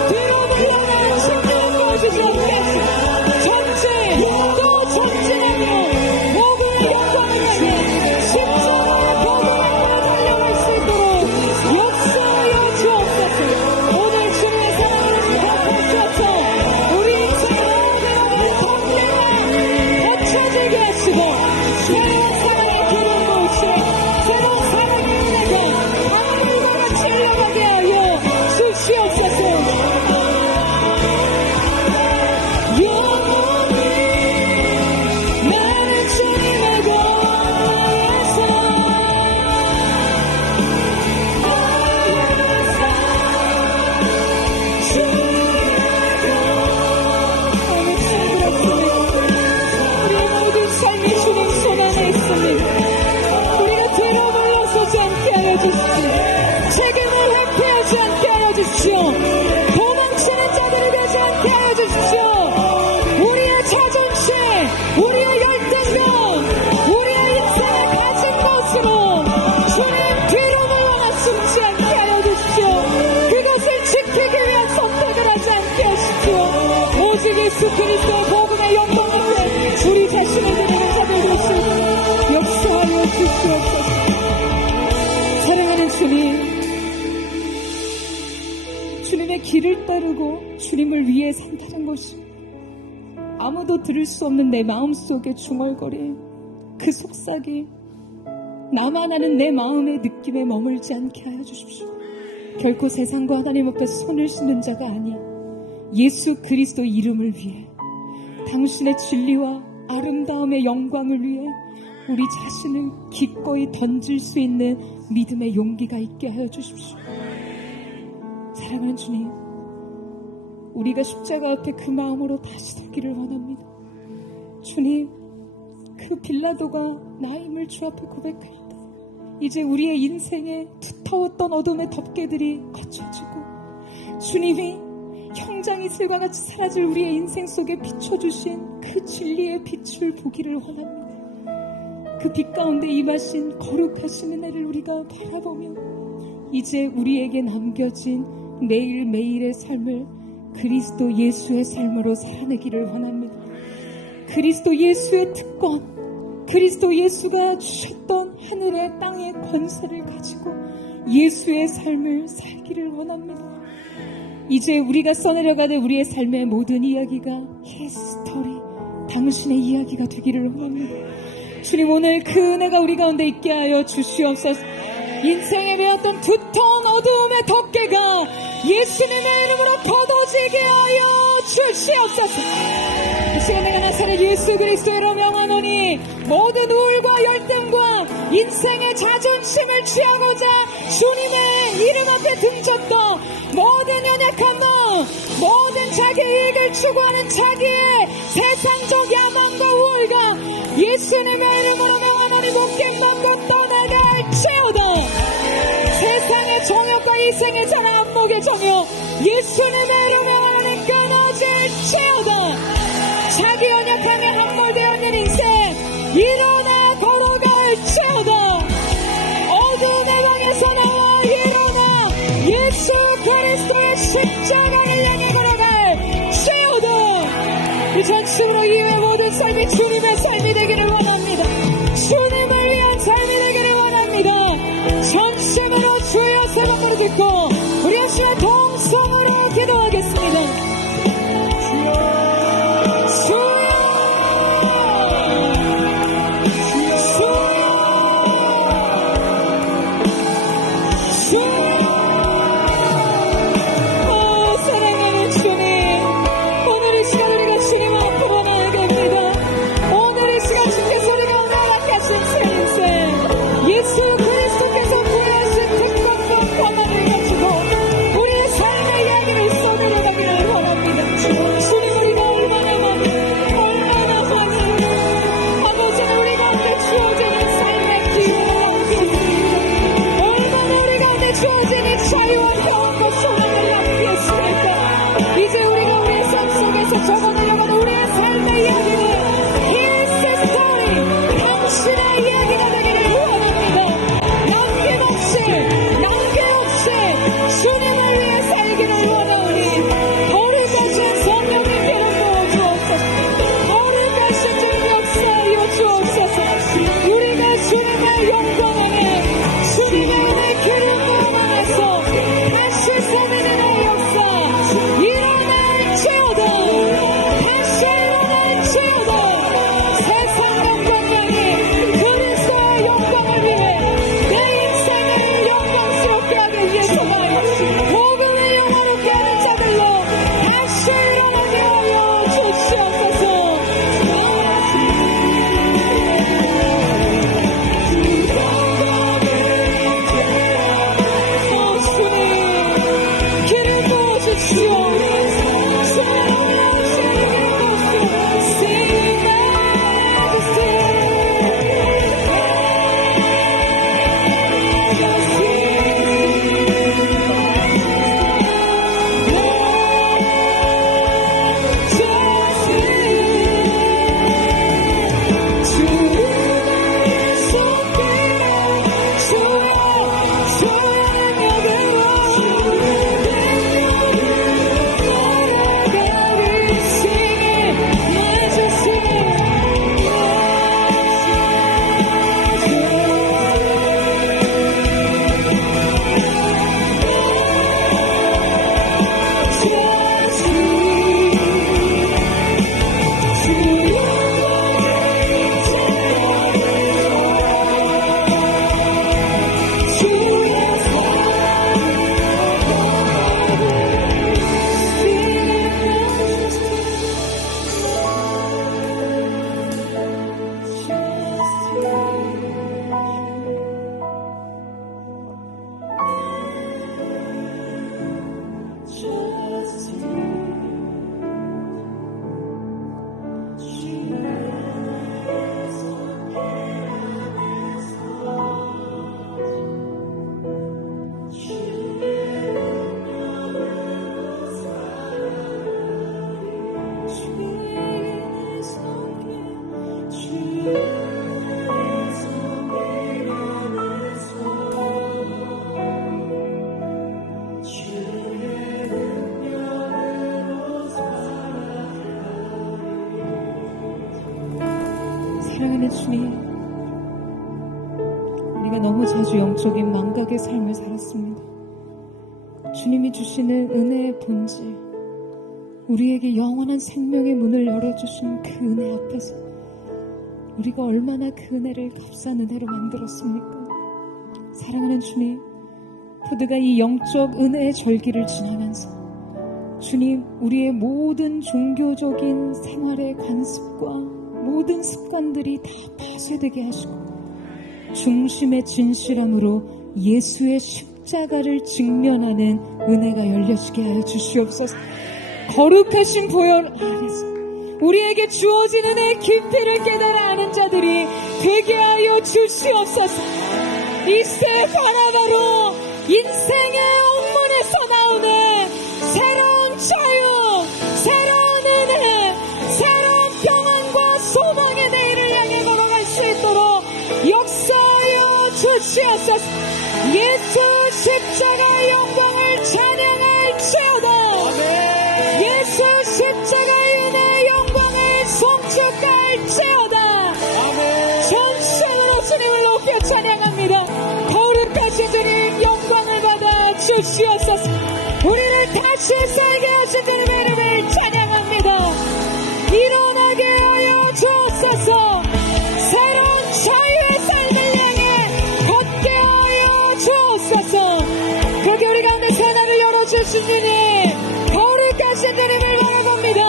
뒤로 물러나는 심령 도와주지 않게 하시고 전진 또 전진하며 모국의 영광을 향해 십자가의 복음을 달려갈 수 있도록 역사하여 주옵소서. 오늘 주님의 사랑을 덮어주어서 우리 인생의 모든 번개가 덮쳐지게 하시고 새로운 사랑의 기름 부으시고 새로운 사랑의 은혜가 하늘과 같이 흘러가게 하여 주시옵소서. 영원히 나는 주님의 거라서 우리의 모든 삶이 주님 손 안에 있습니다. 우리가 뒤로 물러서지 않게 하여 주십시오. 책임을 회피하지 않게 하여 주십시오. 도망치는 자들이 되지 않게 하여 주십시오. 우리의 자존심, 우리의 열등감, 우리의 인생을 가진 것으로 주님 길을 따르고 주님을 위해 산다는 것이 아무도 들을 수 없는 내 마음속에 중얼거린 그 속삭임, 나만 아는 내 마음의 느낌에 머물지 않게 하여 주십시오. 결코 세상과 하나님 앞에 손을 씻는 자가 아닌 예수 그리스도 이름을 위해, 당신의 진리와 아름다움의 영광을 위해 우리 자신을 기꺼이 던질 수 있는 믿음의 용기가 있게 하여 주십시오. 사랑하는 주님, 우리가 십자가 앞에 그 마음으로 다시 서기를 원합니다. 주님, 그 빌라도가 나임을 주 앞에 고백합니다. 이제 우리의 인생에 두터웠던 어둠의 덮개들이 거쳐지고 주님이 형장이슬과 같이 사라질 우리의 인생 속에 비춰주신 그 진리의 빛을 보기를 원합니다. 그 빛 가운데 임하신 거룩하신 은혜를 우리가 바라보며 이제 우리에게 남겨진 매일매일의 삶을 그리스도 예수의 삶으로 살아내기를 원합니다. 그리스도 예수의 특권, 그리스도 예수가 주셨던 하늘의 땅의 권세를 가지고 예수의 삶을 살기를 원합니다. 이제 우리가 써내려가는 우리의 삶의 모든 이야기가 히스토리, 당신의 이야기가 되기를 원합니다. 주님, 오늘 그 은혜가 우리 가운데 있게 하여 주시옵소서. 인생에 대었던 두터운 어두움의 덮개가 예수님의 이름으로 걷어지게 하여 주시옵소서. 이 시간 내가 나사렛 예수 그리스도로 명하노니 모든 우울과 열등과 인생의 자존심을 취하고자 주님의 이름 앞에 등졌던 모든 연약한 마음, 모든 자기 이익을 추구하는 자기의 세상적 야망과 우월과 예수님의 이름으로 명하노니 목객 넘고 떠나갈지어다. 세상의 정욕과 이생의 자랑 안목의 정욕, 예수님의 이름으로 명하노니 끊어질지어다. 자기 연약함에 함몰되어 있는 인생 일어나 걸어갈지어다. 어두움의 방에서 나와 일어나 예수 그리스도의 십자가를 향해 걸어갈지어다. 이 전심으로 이외의 모든 삶이 주님의 삶이 되기를 원합니다. 주님을 위한 삶이 되기를 원합니다. 전심으로 주여 세번으로 듣고 우리 하시는 동성으로 기도하겠습니다. 주님, 우리가 너무 자주 영적인 망각의 삶을 살았습니다. 주님이 주시는 은혜의 본질, 우리에게 영원한 생명의 문을 열어주신 그 은혜 앞에서 우리가 얼마나 그 은혜를 값싼 은혜로 만들었습니까? 사랑하는 주님, 포드가 이 영적 은혜의 절기를 지나면서 주님, 우리의 모든 종교적인 생활의 관습과 모든 습관들이 다 파쇄되게 하시고 중심의 진실함으로 예수의 십자가를 직면하는 은혜가 열려지게 하여 주시옵소서. 거룩하신 보혈 아래서 우리에게 주어진 은혜의 깊이를 깨달아 아는 자들이 되게 하여 주시옵소서. 이 시대의 바라바로 인생의 옥문에서 나오는 새로운 자유, 새로운 은혜, 새로운 평안과 소망의 내일을 향해 걸어갈 수 있도록 역사하여 주시옵소서. 예수 십자가의 영광을 찬양할지어다. 예수 십자가의 은혜의 영광을 송축할지어다. 전심으로 주님을 높여 찬양합니다. 거룩하신 주님, 영광을 받아 주시옵소서. 우리를 다시 살게 하신 주님의 이름을 찬양합니다. 일어나게 하여 주옵소서. 새로운 자유의 삶을 향해 걷게 하여 주옵소서. 그렇게 우리 가운데 새날을 열어주신 주님, 거룩하신 주님을 바라봅니다.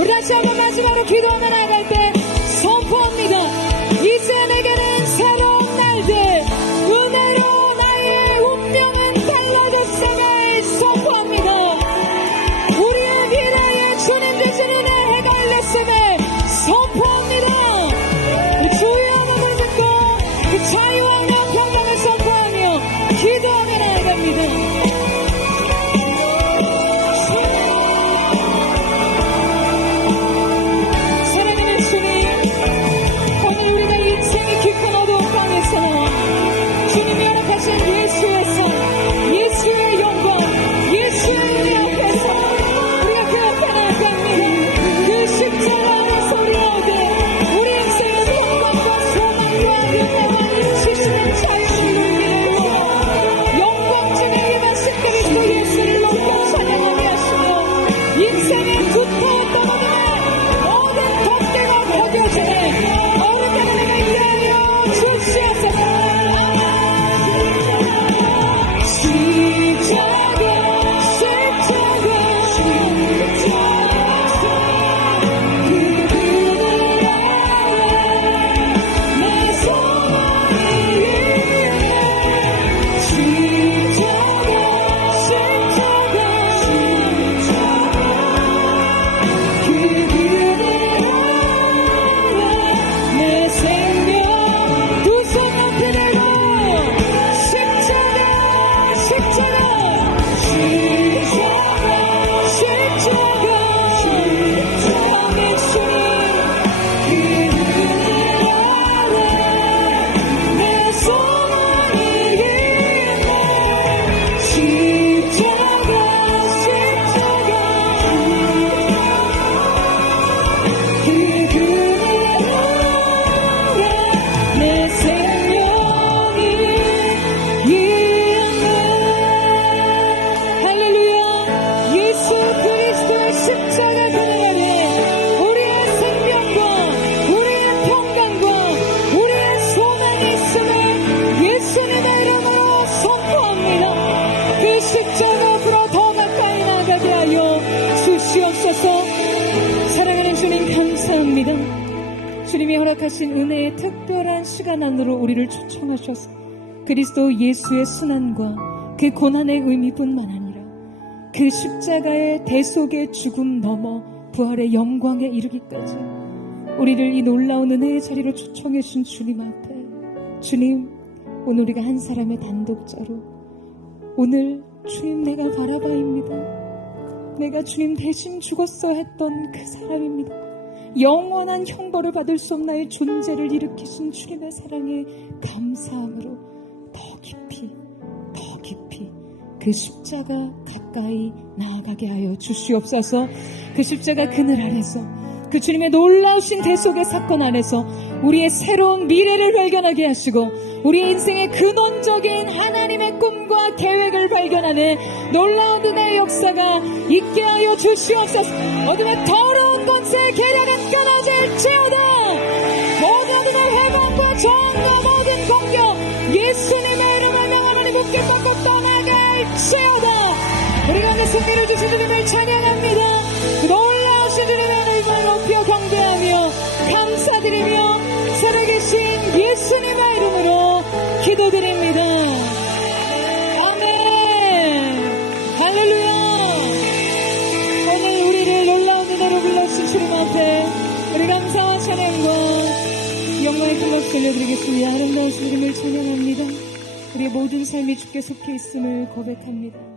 우리 다시 한번 마지막으로 기도하며 나아갈 때 선포합니다. 이제 내게는 새로운 날들, 은혜로 나의 운명은 달라졌음을 선포합니다. 우리의 미래에 주님 되신 은혜 해가 열렸음을 선포합니다. 주의 이름을 듣고 그 자유와 평강을 선포하며 기도하며 나아갑니다. 사랑하는 주님, 오늘 우리가 인생의 깊은 어두운 땅에서 주님이 허락하신 예수의 성, 예수의 영광, 예수의 은혜 앞에서 우리가 그 앞에 나아갑니다. 그 십자가 안에서 우리 얻은 우리 인생의 평강과 소망과 은혜와 지시는 자유를 누리기를 원하고 영광중에 임하신 그리스도 예수를 높여 찬양하게 하시며 인생의 구태였던 모든 덕대가 벗겨지는 어른들을 내게 하여 주시옵소서. 내 생명 두 손 앞에 들고 십자가 십자가 십자가 십자가 십자가 내 주님 그 은혜 아래 내 소망이 있네. 십자가 십자가 그 은혜 아래 내 생명이 있네. 할렐루야. 예수 그리스도의 십자가 그늘 아래 우리의 생명과 우리의 평강과 우리의 소망이 있음을 예수님의 이름으로 선포합니다. 그 십자가 앞으로 더 가까이 나가게 하여 주시옵소서. 사랑하는 주님, 감사합니다. 주님이 허락하신 은혜의 특별한 시간 안으로 우리를 초청하셔서 그리스도 예수의 순환과 그 고난의 의미뿐만 아니라 그 십자가의 대속의 죽음 넘어 부활의 영광에 이르기까지 우리를 이 놀라운 은혜의 자리로 초청해 주신 주님 앞에, 주님, 오늘 우리가 한 사람의 단독자로 오늘 주님, 내가 바라바입니다. 내가 주님 대신 죽었어야 했던 그 사람입니다. 영원한 형벌을 받을 수 없는 나의 존재를 일으키신 주님의 사랑에 감사함으로 더 깊이 그 십자가 가까이 나아가게 하여 주시옵소서. 그 십자가 그늘 아래서 그 주님의 놀라우신 대속의 사건 안에서 우리의 새로운 미래를 발견하게 하시고 우리의 인생의 근원적인 하나님의 꿈과 계획을 발견하는 놀라운 은혜의 역사가 있게 하여 주시옵소서. 어둠의 더러운 권세의 계략은 끊어질지어다. 모든 은혜 회복과 저항과 모든 공격 예수님의 이름을 명하노니 묶임받고 떠나갈지어다. 우리 가운데 승리를 주신 주님을 찬양합니다. 놀라우신 주님의 이름을 높여 경배하며 감사드리며 살아계신 예수님의 이름으로 기도드립니다. 아멘. 할렐루야. 오늘 우리를 놀라운 은혜로 불러주신 주님 앞에 우리 감사와 찬양과 영광의 클럽 돌려드리겠습니다. 아름다우신 주님을 찬양합니다. 우리의 모든 삶이 주께 속해 있음을 고백합니다.